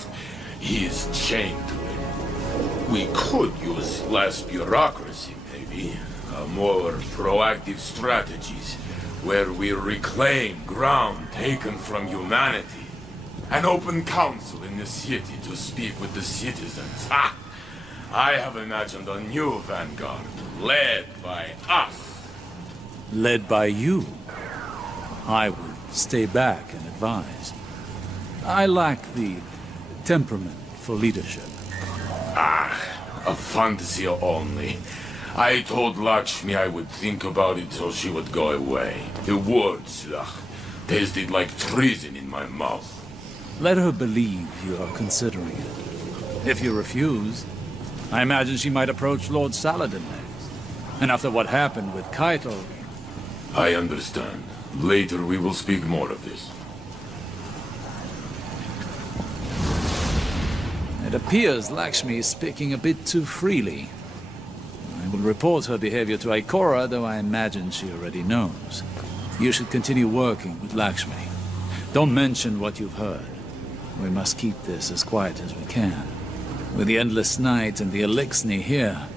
he is chained to it. We could use less bureaucracy, maybe. More proactive strategies, where we reclaim ground taken from humanity. An open council in the city to speak with the citizens. Ha! I have imagined a new vanguard, led by us. Led by you. I would stay back and advise. I lack the temperament for leadership. A fantasy only. I told Lakshmi I would think about it till she would go away. The words tasted like treason in my mouth. Let her believe you are considering it. If you refuse, I imagine she might approach Lord Saladin next. And after what happened with Kaito... I understand. Later we will speak more of this. It appears Lakshmi is speaking a bit too freely. I will report her behavior to Ikora, though I imagine she already knows. You should continue working with Lakshmi. Don't mention what you've heard. We must keep this as quiet as we can. With the endless night and the Elixni here,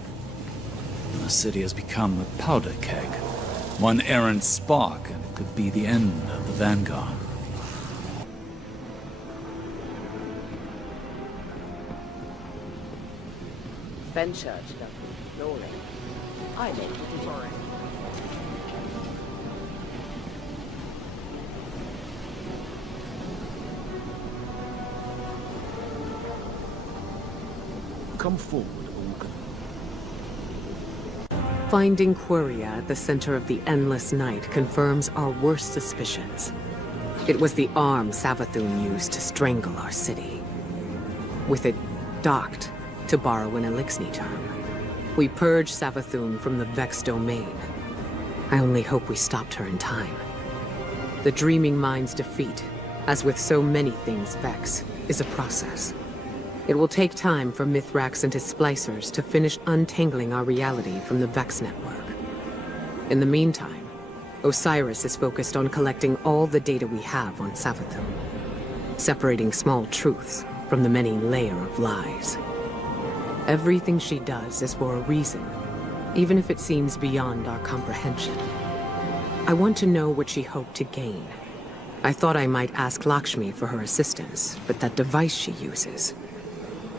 the city has become a powder keg. One errant spark, and it could be the end of the Vanguard. Fenchurch doesn't slowly. I make it sorry. Come forward, Olga. Finding Queria at the center of the endless night confirms our worst suspicions. It was the arm Savathun used to strangle our city. With it docked, to borrow an Elixni term, we purged Savathun from the Vex domain. I only hope we stopped her in time. The Dreaming Mind's defeat, as with so many things Vex, is a process. It will take time for Mithrax and his splicers to finish untangling our reality from the Vex network. In the meantime, Osiris is focused on collecting all the data we have on Savathun, separating small truths from the many layers of lies. Everything she does is for a reason, even if it seems beyond our comprehension. I want to know what she hoped to gain. I thought I might ask Lakshmi for her assistance, but that device she uses...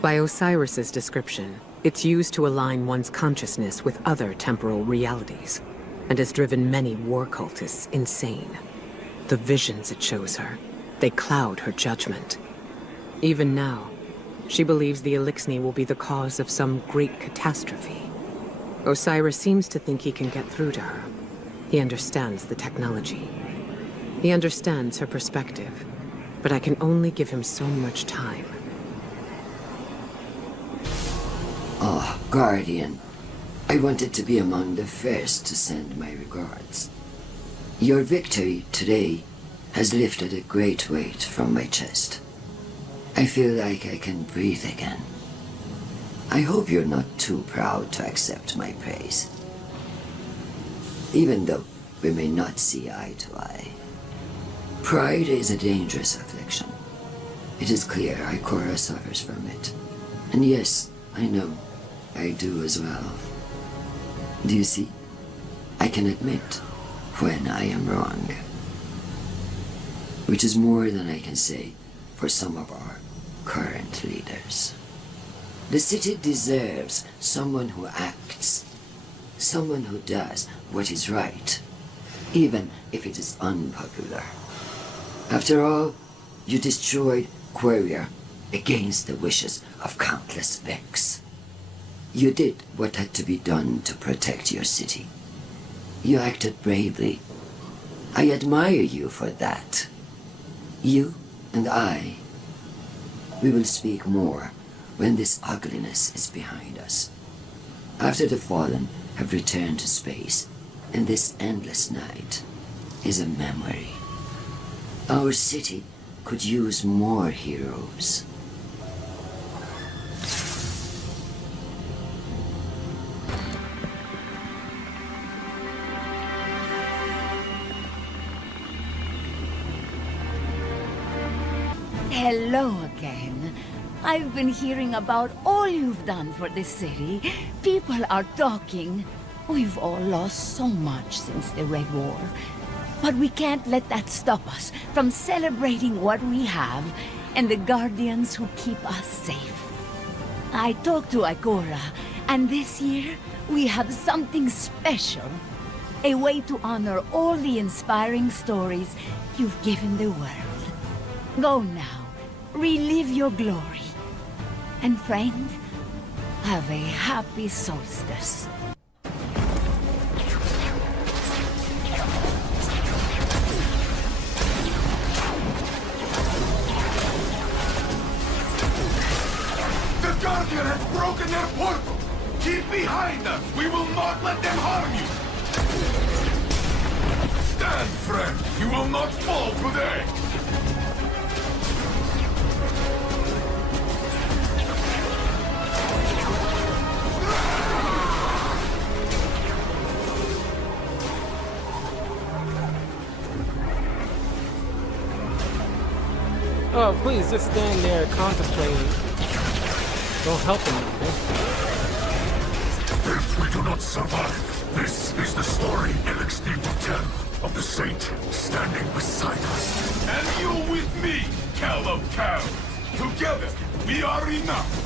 By Osiris's description, it's used to align one's consciousness with other temporal realities, and has driven many war cultists insane. The visions it shows her, they cloud her judgment. Even now, she believes the Elixni will be the cause of some great catastrophe. Osiris seems to think he can get through to her. He understands the technology. He understands her perspective, but I can only give him so much time. Oh, Guardian. I wanted to be among the first to send my regards. Your victory today has lifted a great weight from my chest. I feel like I can breathe again. I hope you're not too proud to accept my praise. Even though we may not see eye to eye. Pride is a dangerous affliction. It is clear Ikora suffers from it. And yes, I know, I do as well. Do you see? I can admit when I am wrong. Which is more than I can say for some of our current leaders. The city deserves someone who acts, someone who does what is right, even if it is unpopular. After all, you destroyed Queria against the wishes of countless Vex. You did what had to be done to protect your city. You acted bravely. I admire you for that. You and I, we will speak more when this ugliness is behind us. After the Fallen have returned to space, and this endless night is a memory. Our city could use more heroes. Hello again. I've been hearing about all you've done for this city. People are talking. We've all lost so much since the Red War. But we can't let that stop us from celebrating what we have and the Guardians who keep us safe. I talked to Ikora, and this year we have something special. A way to honor all the inspiring stories you've given the world. Go now. Relive your glory. And friend, have a happy solstice. The Guardian has broken their portal! Keep behind us! We will not let them harm you! Stand, friend! You will not fall today! Oh, please, just stand there contemplating. Don't help him, okay? If we do not survive, this is the story LXD will tell of the Saint standing beside us. And you with me, Cal of Cows! Together, we are enough!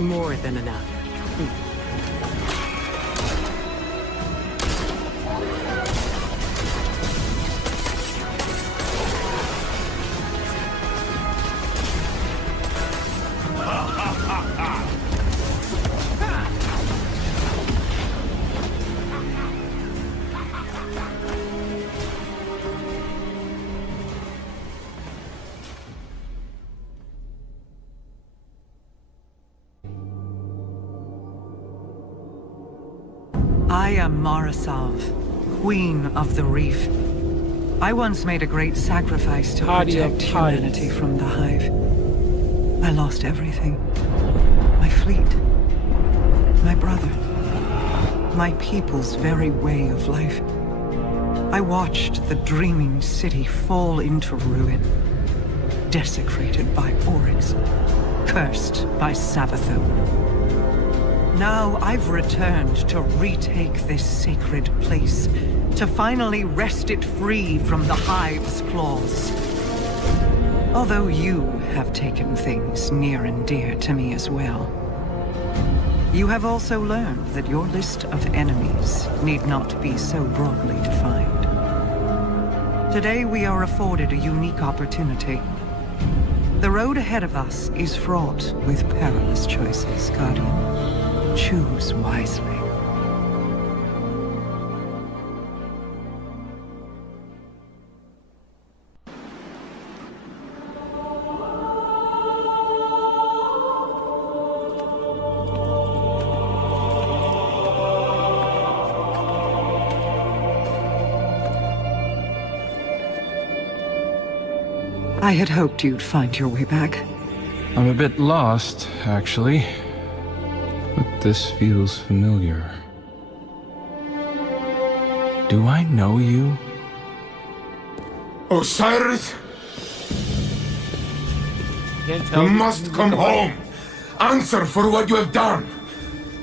More than enough. I am Marasov, Queen of the Reef. I once made a great sacrifice to protect humanity from the Hive. I lost everything. My fleet. My brother. My people's very way of life. I watched the dreaming city fall into ruin. Desecrated by Oryx. Cursed by Savathun. Now I've returned to retake this sacred place, to finally wrest it free from the Hive's claws. Although you have taken things near and dear to me as well. You have also learned that your list of enemies need not be so broadly defined. Today we are afforded a unique opportunity. The road ahead of us is fraught with perilous choices, Guardian. Choose wisely. I had hoped you'd find your way back. I'm a bit lost, actually. But this feels familiar. Do I know you? Osiris? You must come home! Answer for what you have done!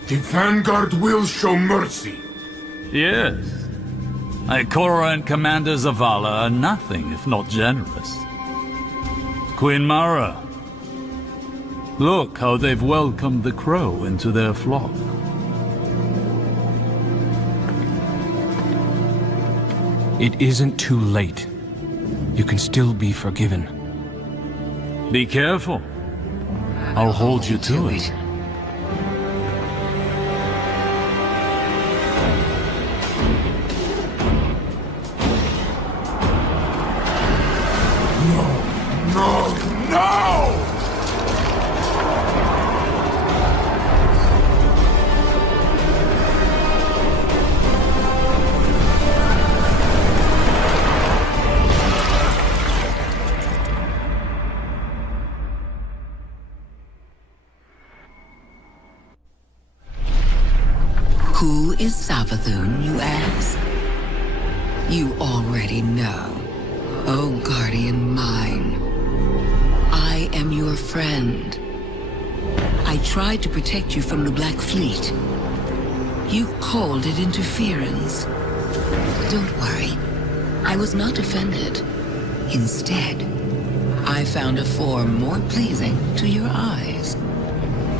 The Vanguard will show mercy! Yes. Ikora and Commander Zavala are nothing if not generous. Queen Mara. Look how they've welcomed the crow into their flock. It isn't too late. You can still be forgiven. Be careful. I'll hold you to it. No! No! Who is Savathun, you ask? You already know. Oh, Guardian mine. I am your friend. I tried to protect you from the Black Fleet. You called it interference. Don't worry. I was not offended. Instead, I found a form more pleasing to your eyes.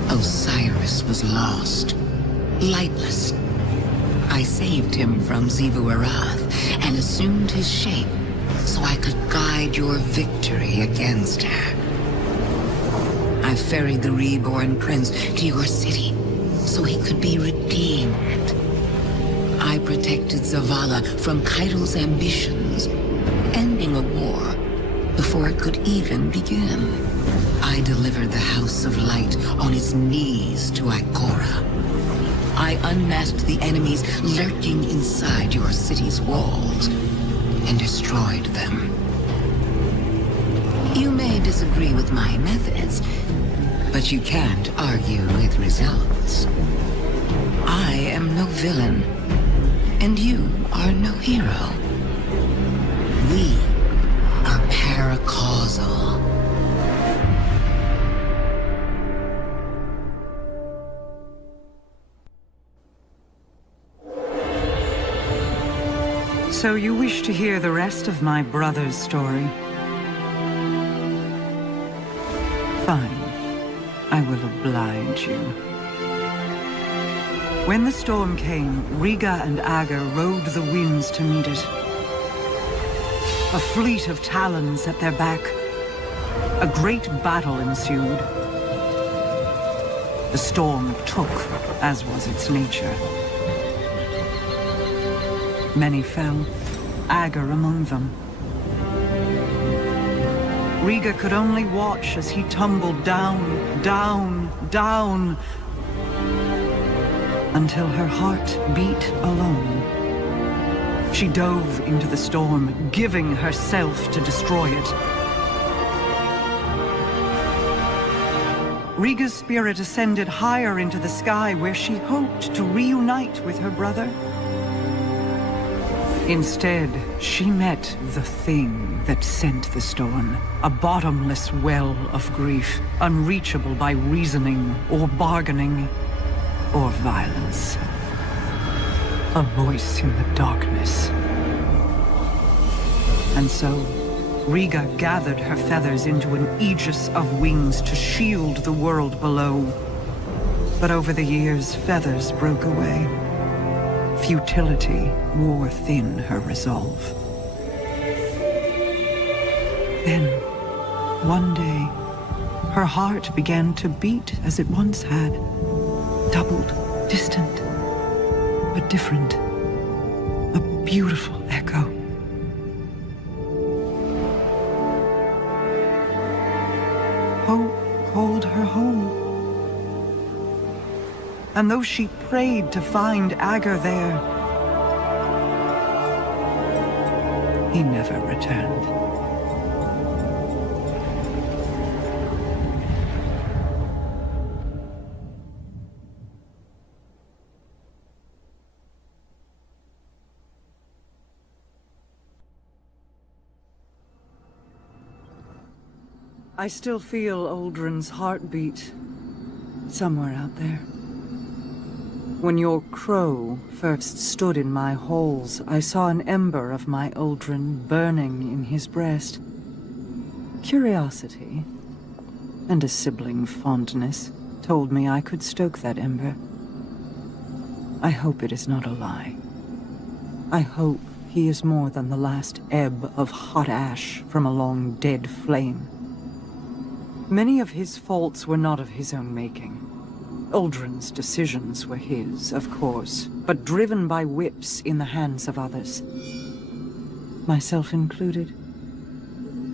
Osiris was lost, lightless. I saved him from Xivu Arath and assumed his shape so I could guide your victory against her. I ferried the reborn prince to your city so he could be redeemed. I protected Zavala from Kaido's ambitions, ending a war before it could even begin. I delivered the House of Light on its knees to Ikora. I unmasked the enemies lurking inside your city's walls and destroyed them. You may disagree with my methods, but you can't argue with results. I am no villain, and you are no hero. We are paracausal. So you wish to hear the rest of my brother's story? Fine. I will oblige you. When the storm came, Riga and Aga rode the winds to meet it. A fleet of talons at their back. A great battle ensued. The storm took, as was its nature. Many fell, Aga among them. Riga could only watch as he tumbled down, down, down, until her heart beat alone. She dove into the storm, giving herself to destroy it. Riga's spirit ascended higher into the sky, where she hoped to reunite with her brother. Instead, she met the thing that sent the storm. A bottomless well of grief, unreachable by reasoning or bargaining or violence. A voice in the darkness. And so, Riga gathered her feathers into an aegis of wings to shield the world below. But over the years, feathers broke away. Futility wore thin her resolve. Then, one day, her heart began to beat as it once had. Doubled, distant, but different. A beautiful echo. Hope called her home. And though she prayed to find Aga there, he never returned. I still feel Uldren's heartbeat somewhere out there. When your crow first stood in my halls, I saw an ember of my Uldren burning in his breast. Curiosity, and a sibling fondness, told me I could stoke that ember. I hope it is not a lie. I hope he is more than the last ebb of hot ash from a long dead flame. Many of his faults were not of his own making. Uldren's decisions were his, of course, but driven by whips in the hands of others. Myself included.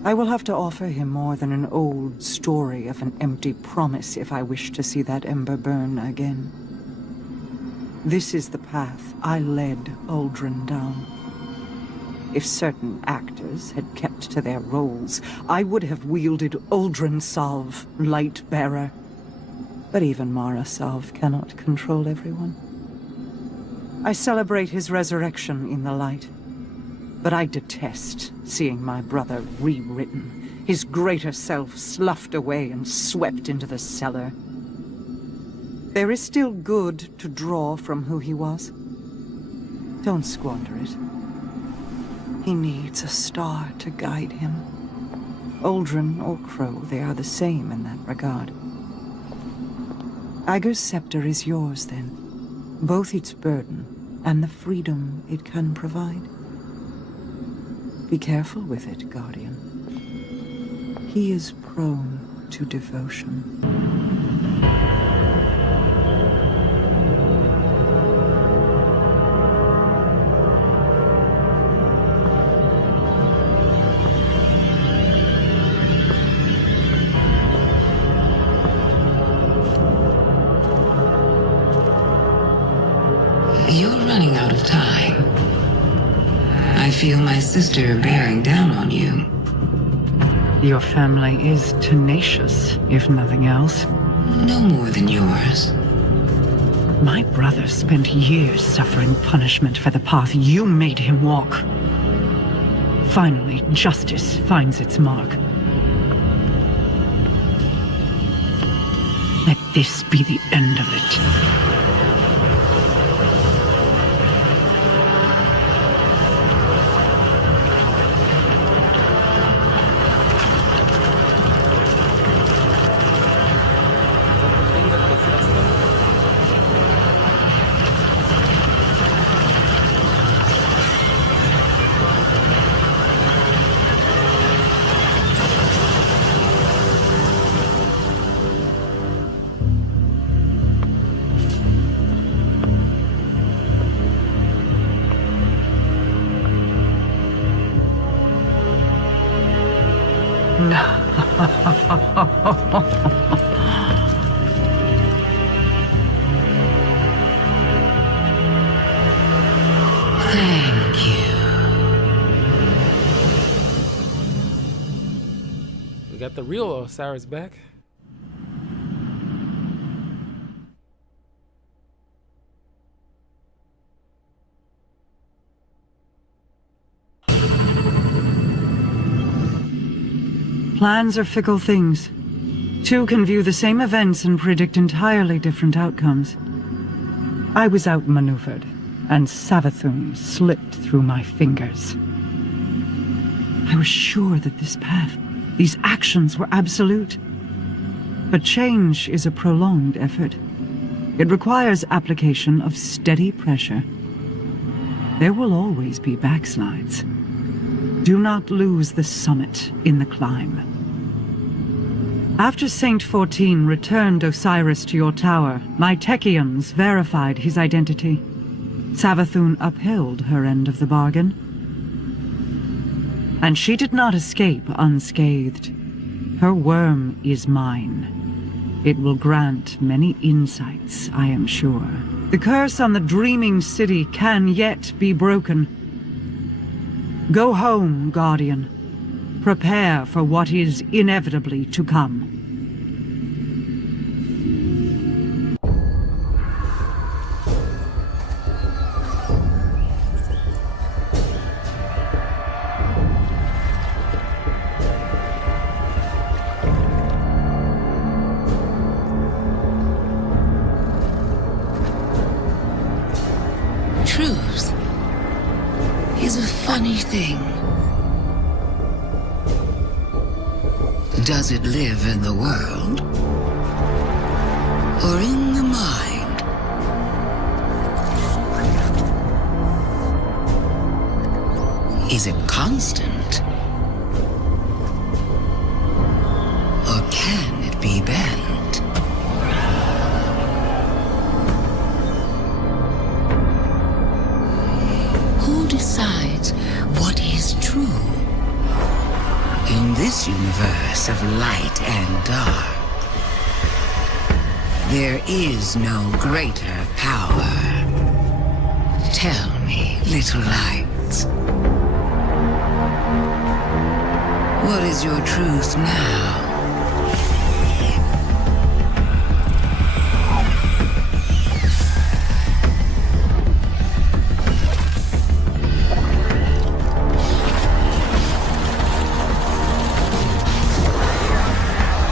I will have to offer him more than an old story of an empty promise if I wish to see that ember burn again. This is the path I led Uldren down. If certain actors had kept to their roles, I would have wielded Uldren Salve, Light-Bearer. But even Marasav cannot control everyone. I celebrate his resurrection in the light. But I detest seeing my brother rewritten, his greater self sloughed away and swept into the cellar. There is still good to draw from who he was. Don't squander it. He needs a star to guide him. Aldrin or Crow, they are the same in that regard. Iger's scepter is yours, then. Both its burden and the freedom it can provide. Be careful with it, Guardian. He is prone to devotion. You're running out of time. I feel my sister bearing down on you. Your family is tenacious, if nothing else. No more than yours. My brother spent years suffering punishment for the path you made him walk. Finally, justice finds its mark. Let this be the end of it. Thank you. We got the real Osiris back. Plans are fickle things. Two can view the same events and predict entirely different outcomes. I was outmaneuvered, and Savathun slipped through my fingers. I was sure that this path, these actions were absolute. But change is a prolonged effort. It requires application of steady pressure. There will always be backslides. Do not lose the summit in the climb. After Saint 14 returned Osiris to your tower, my Techians verified his identity. Savathun upheld her end of the bargain. And she did not escape unscathed. Her worm is mine. It will grant many insights, I am sure. The curse on the dreaming city can yet be broken. Go home, Guardian. Prepare for what is inevitably to come. Truth is a funny thing. Does it live in the world? Or in the mind? Is it constant? Or can it be bent? Who decides what is true? In this universe of light and dark, there is no greater power. Tell me, little lights, what is your truth now?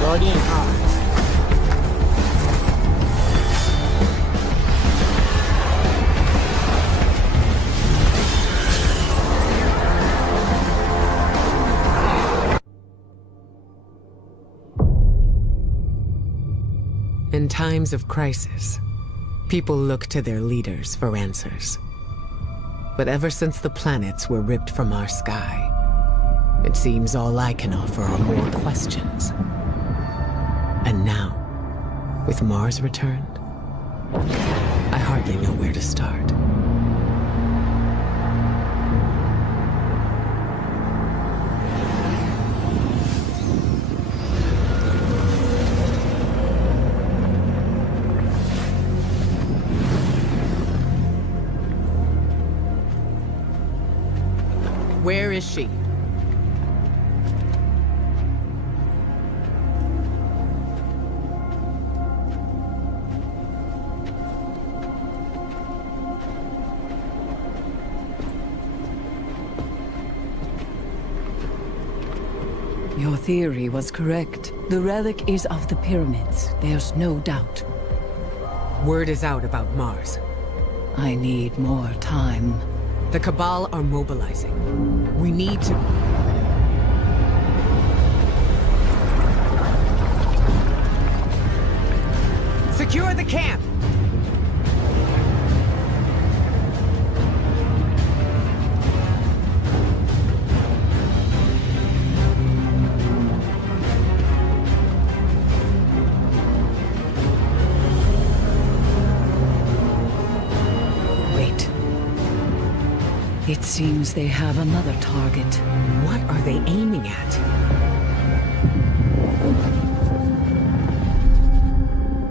Guardian High. times of crisis, people look to their leaders for answers. But ever since the planets were ripped from our sky, it seems all I can offer are more questions. And now, with Mars returned, I hardly know where to start. Where is she? Your theory was correct. The relic is of the pyramids. There's no doubt. Word is out about Mars. I need more time. The Cabal are mobilizing. We need to... Secure the camp! It seems they have another target. What are they aiming at?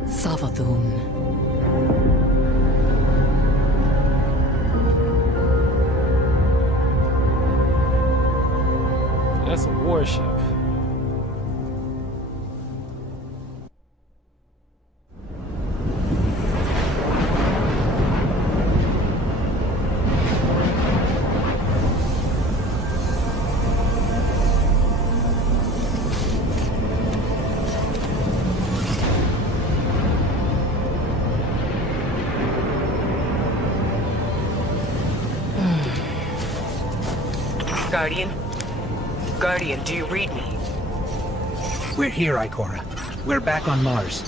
Savathun. That's a warship. Guardian, do you read me? We're here, Ikora. We're back on Mars.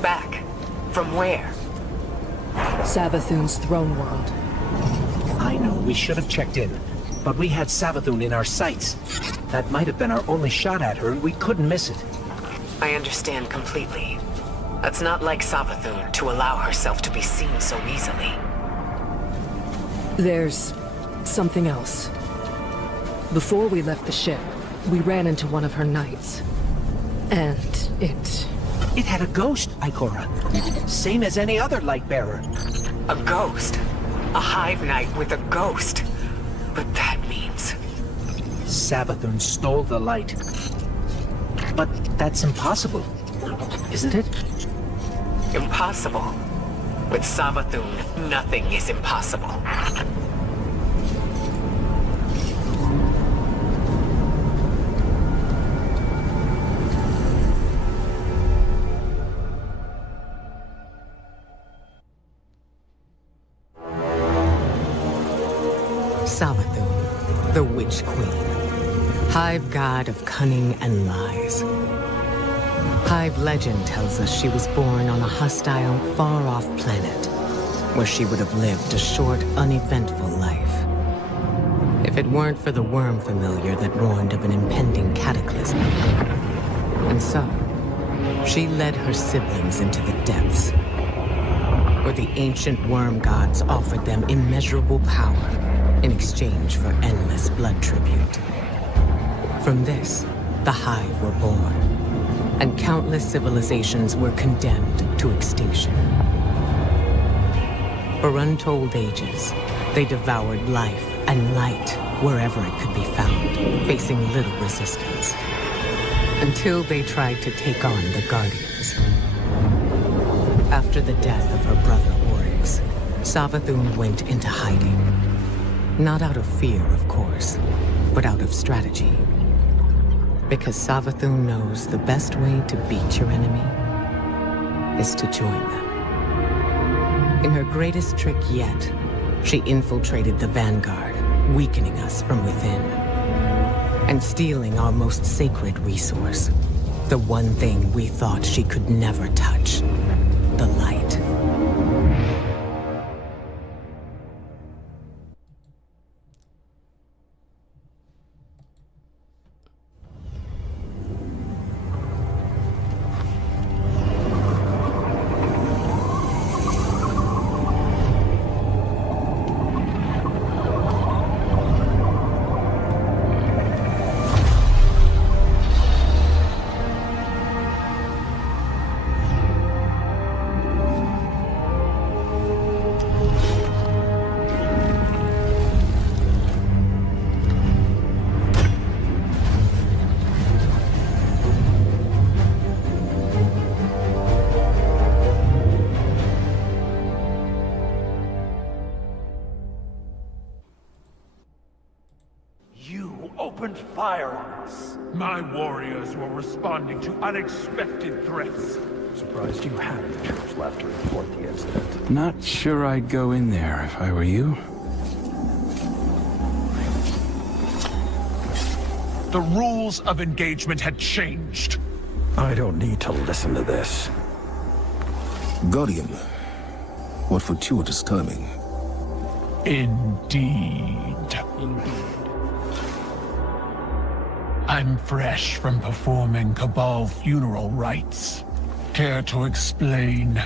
Back? From where? Savathun's throne world. I know we should have checked in, but we had Savathun in our sights. That might have been our only shot at her, and we couldn't miss it. I understand completely. It's not like Savathun to allow herself to be seen so easily. There's something else. Before we left the ship, we ran into one of her knights. And it... It had a ghost, Ikora. Same as any other light bearer. A ghost? A hive knight with a ghost? But that means... Savathun stole the light. But that's impossible, isn't it? Impossible? With Savathun, nothing is impossible. Savathun, the Witch Queen, Hive God of cunning and lies. Hive legend tells us she was born on a hostile, far-off planet, where she would have lived a short, uneventful life. If it weren't for the worm familiar that warned of an impending cataclysm. And so, she led her siblings into the depths, where the ancient worm gods offered them immeasurable power in exchange for endless blood tribute. From this, the Hive were born, and countless civilizations were condemned to extinction. For untold ages, they devoured life and light wherever it could be found, facing little resistance, until they tried to take on the Guardians. After the death of her brother Oryx, Savathun went into hiding. Not out of fear, of course, but out of strategy. Because Savathun knows the best way to beat your enemy is to join them. In her greatest trick yet, she infiltrated the Vanguard, weakening us from within, and stealing our most sacred resource, the The one thing we thought she could never touch. The light. Opened fire on us. My warriors were responding to unexpected threats. Surprised you had any troops left to report the incident. Not sure I'd go in there if I were you. The rules of engagement had changed. I don't need to listen to this. Guardian, what fortuitous timing. Indeed. I'm fresh from performing Cabal funeral rites. Care to explain?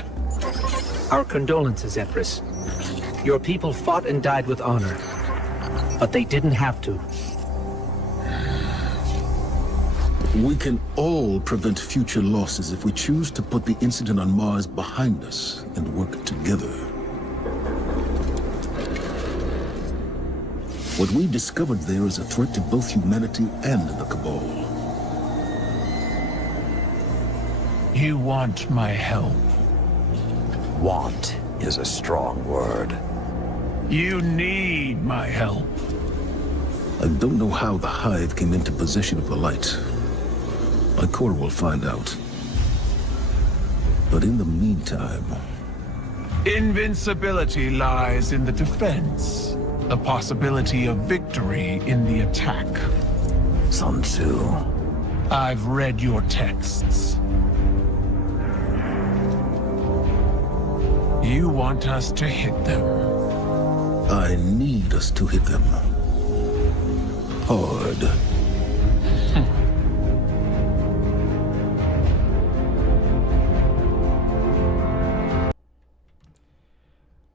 Our condolences, Empress. Your people fought and died with honor. But they didn't have to. We can all prevent future losses if we choose to put the incident on Mars behind us and work together. What we discovered there is a threat to both humanity and the Cabal. You want my help? Want is a strong word. You need my help. I don't know how the Hive came into possession of the light. My core will find out. But in the meantime... Invincibility lies in the defense. The possibility of victory in the attack. Sun Tzu. I've read your texts. You want us to hit them. I need us to hit them. Hard.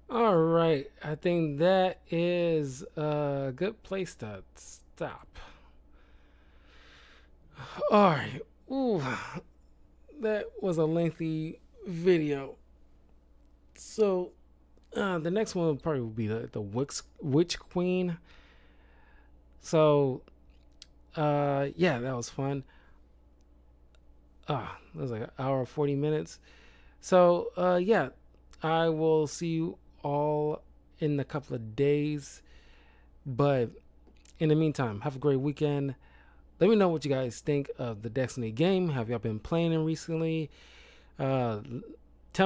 All right, I think that is a good place to stop. All right, ooh, that was a lengthy video. So the next one will probably be the Witch Queen. So yeah, that was fun. That was like an hour 40 minutes. So yeah, I will see you all in a couple of days, but in the meantime, have a great weekend. Let me know what you guys think of the Destiny game. Have y'all been playing it recently? Tell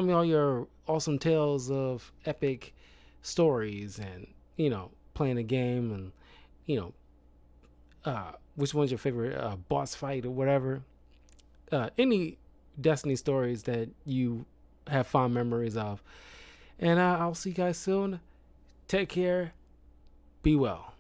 me all your awesome tales of epic stories and, you know, playing a game, and, you know, which one's your favorite boss fight or whatever. Any Destiny stories that you have fond memories of. And I'll see you guys soon. Take care. Be well.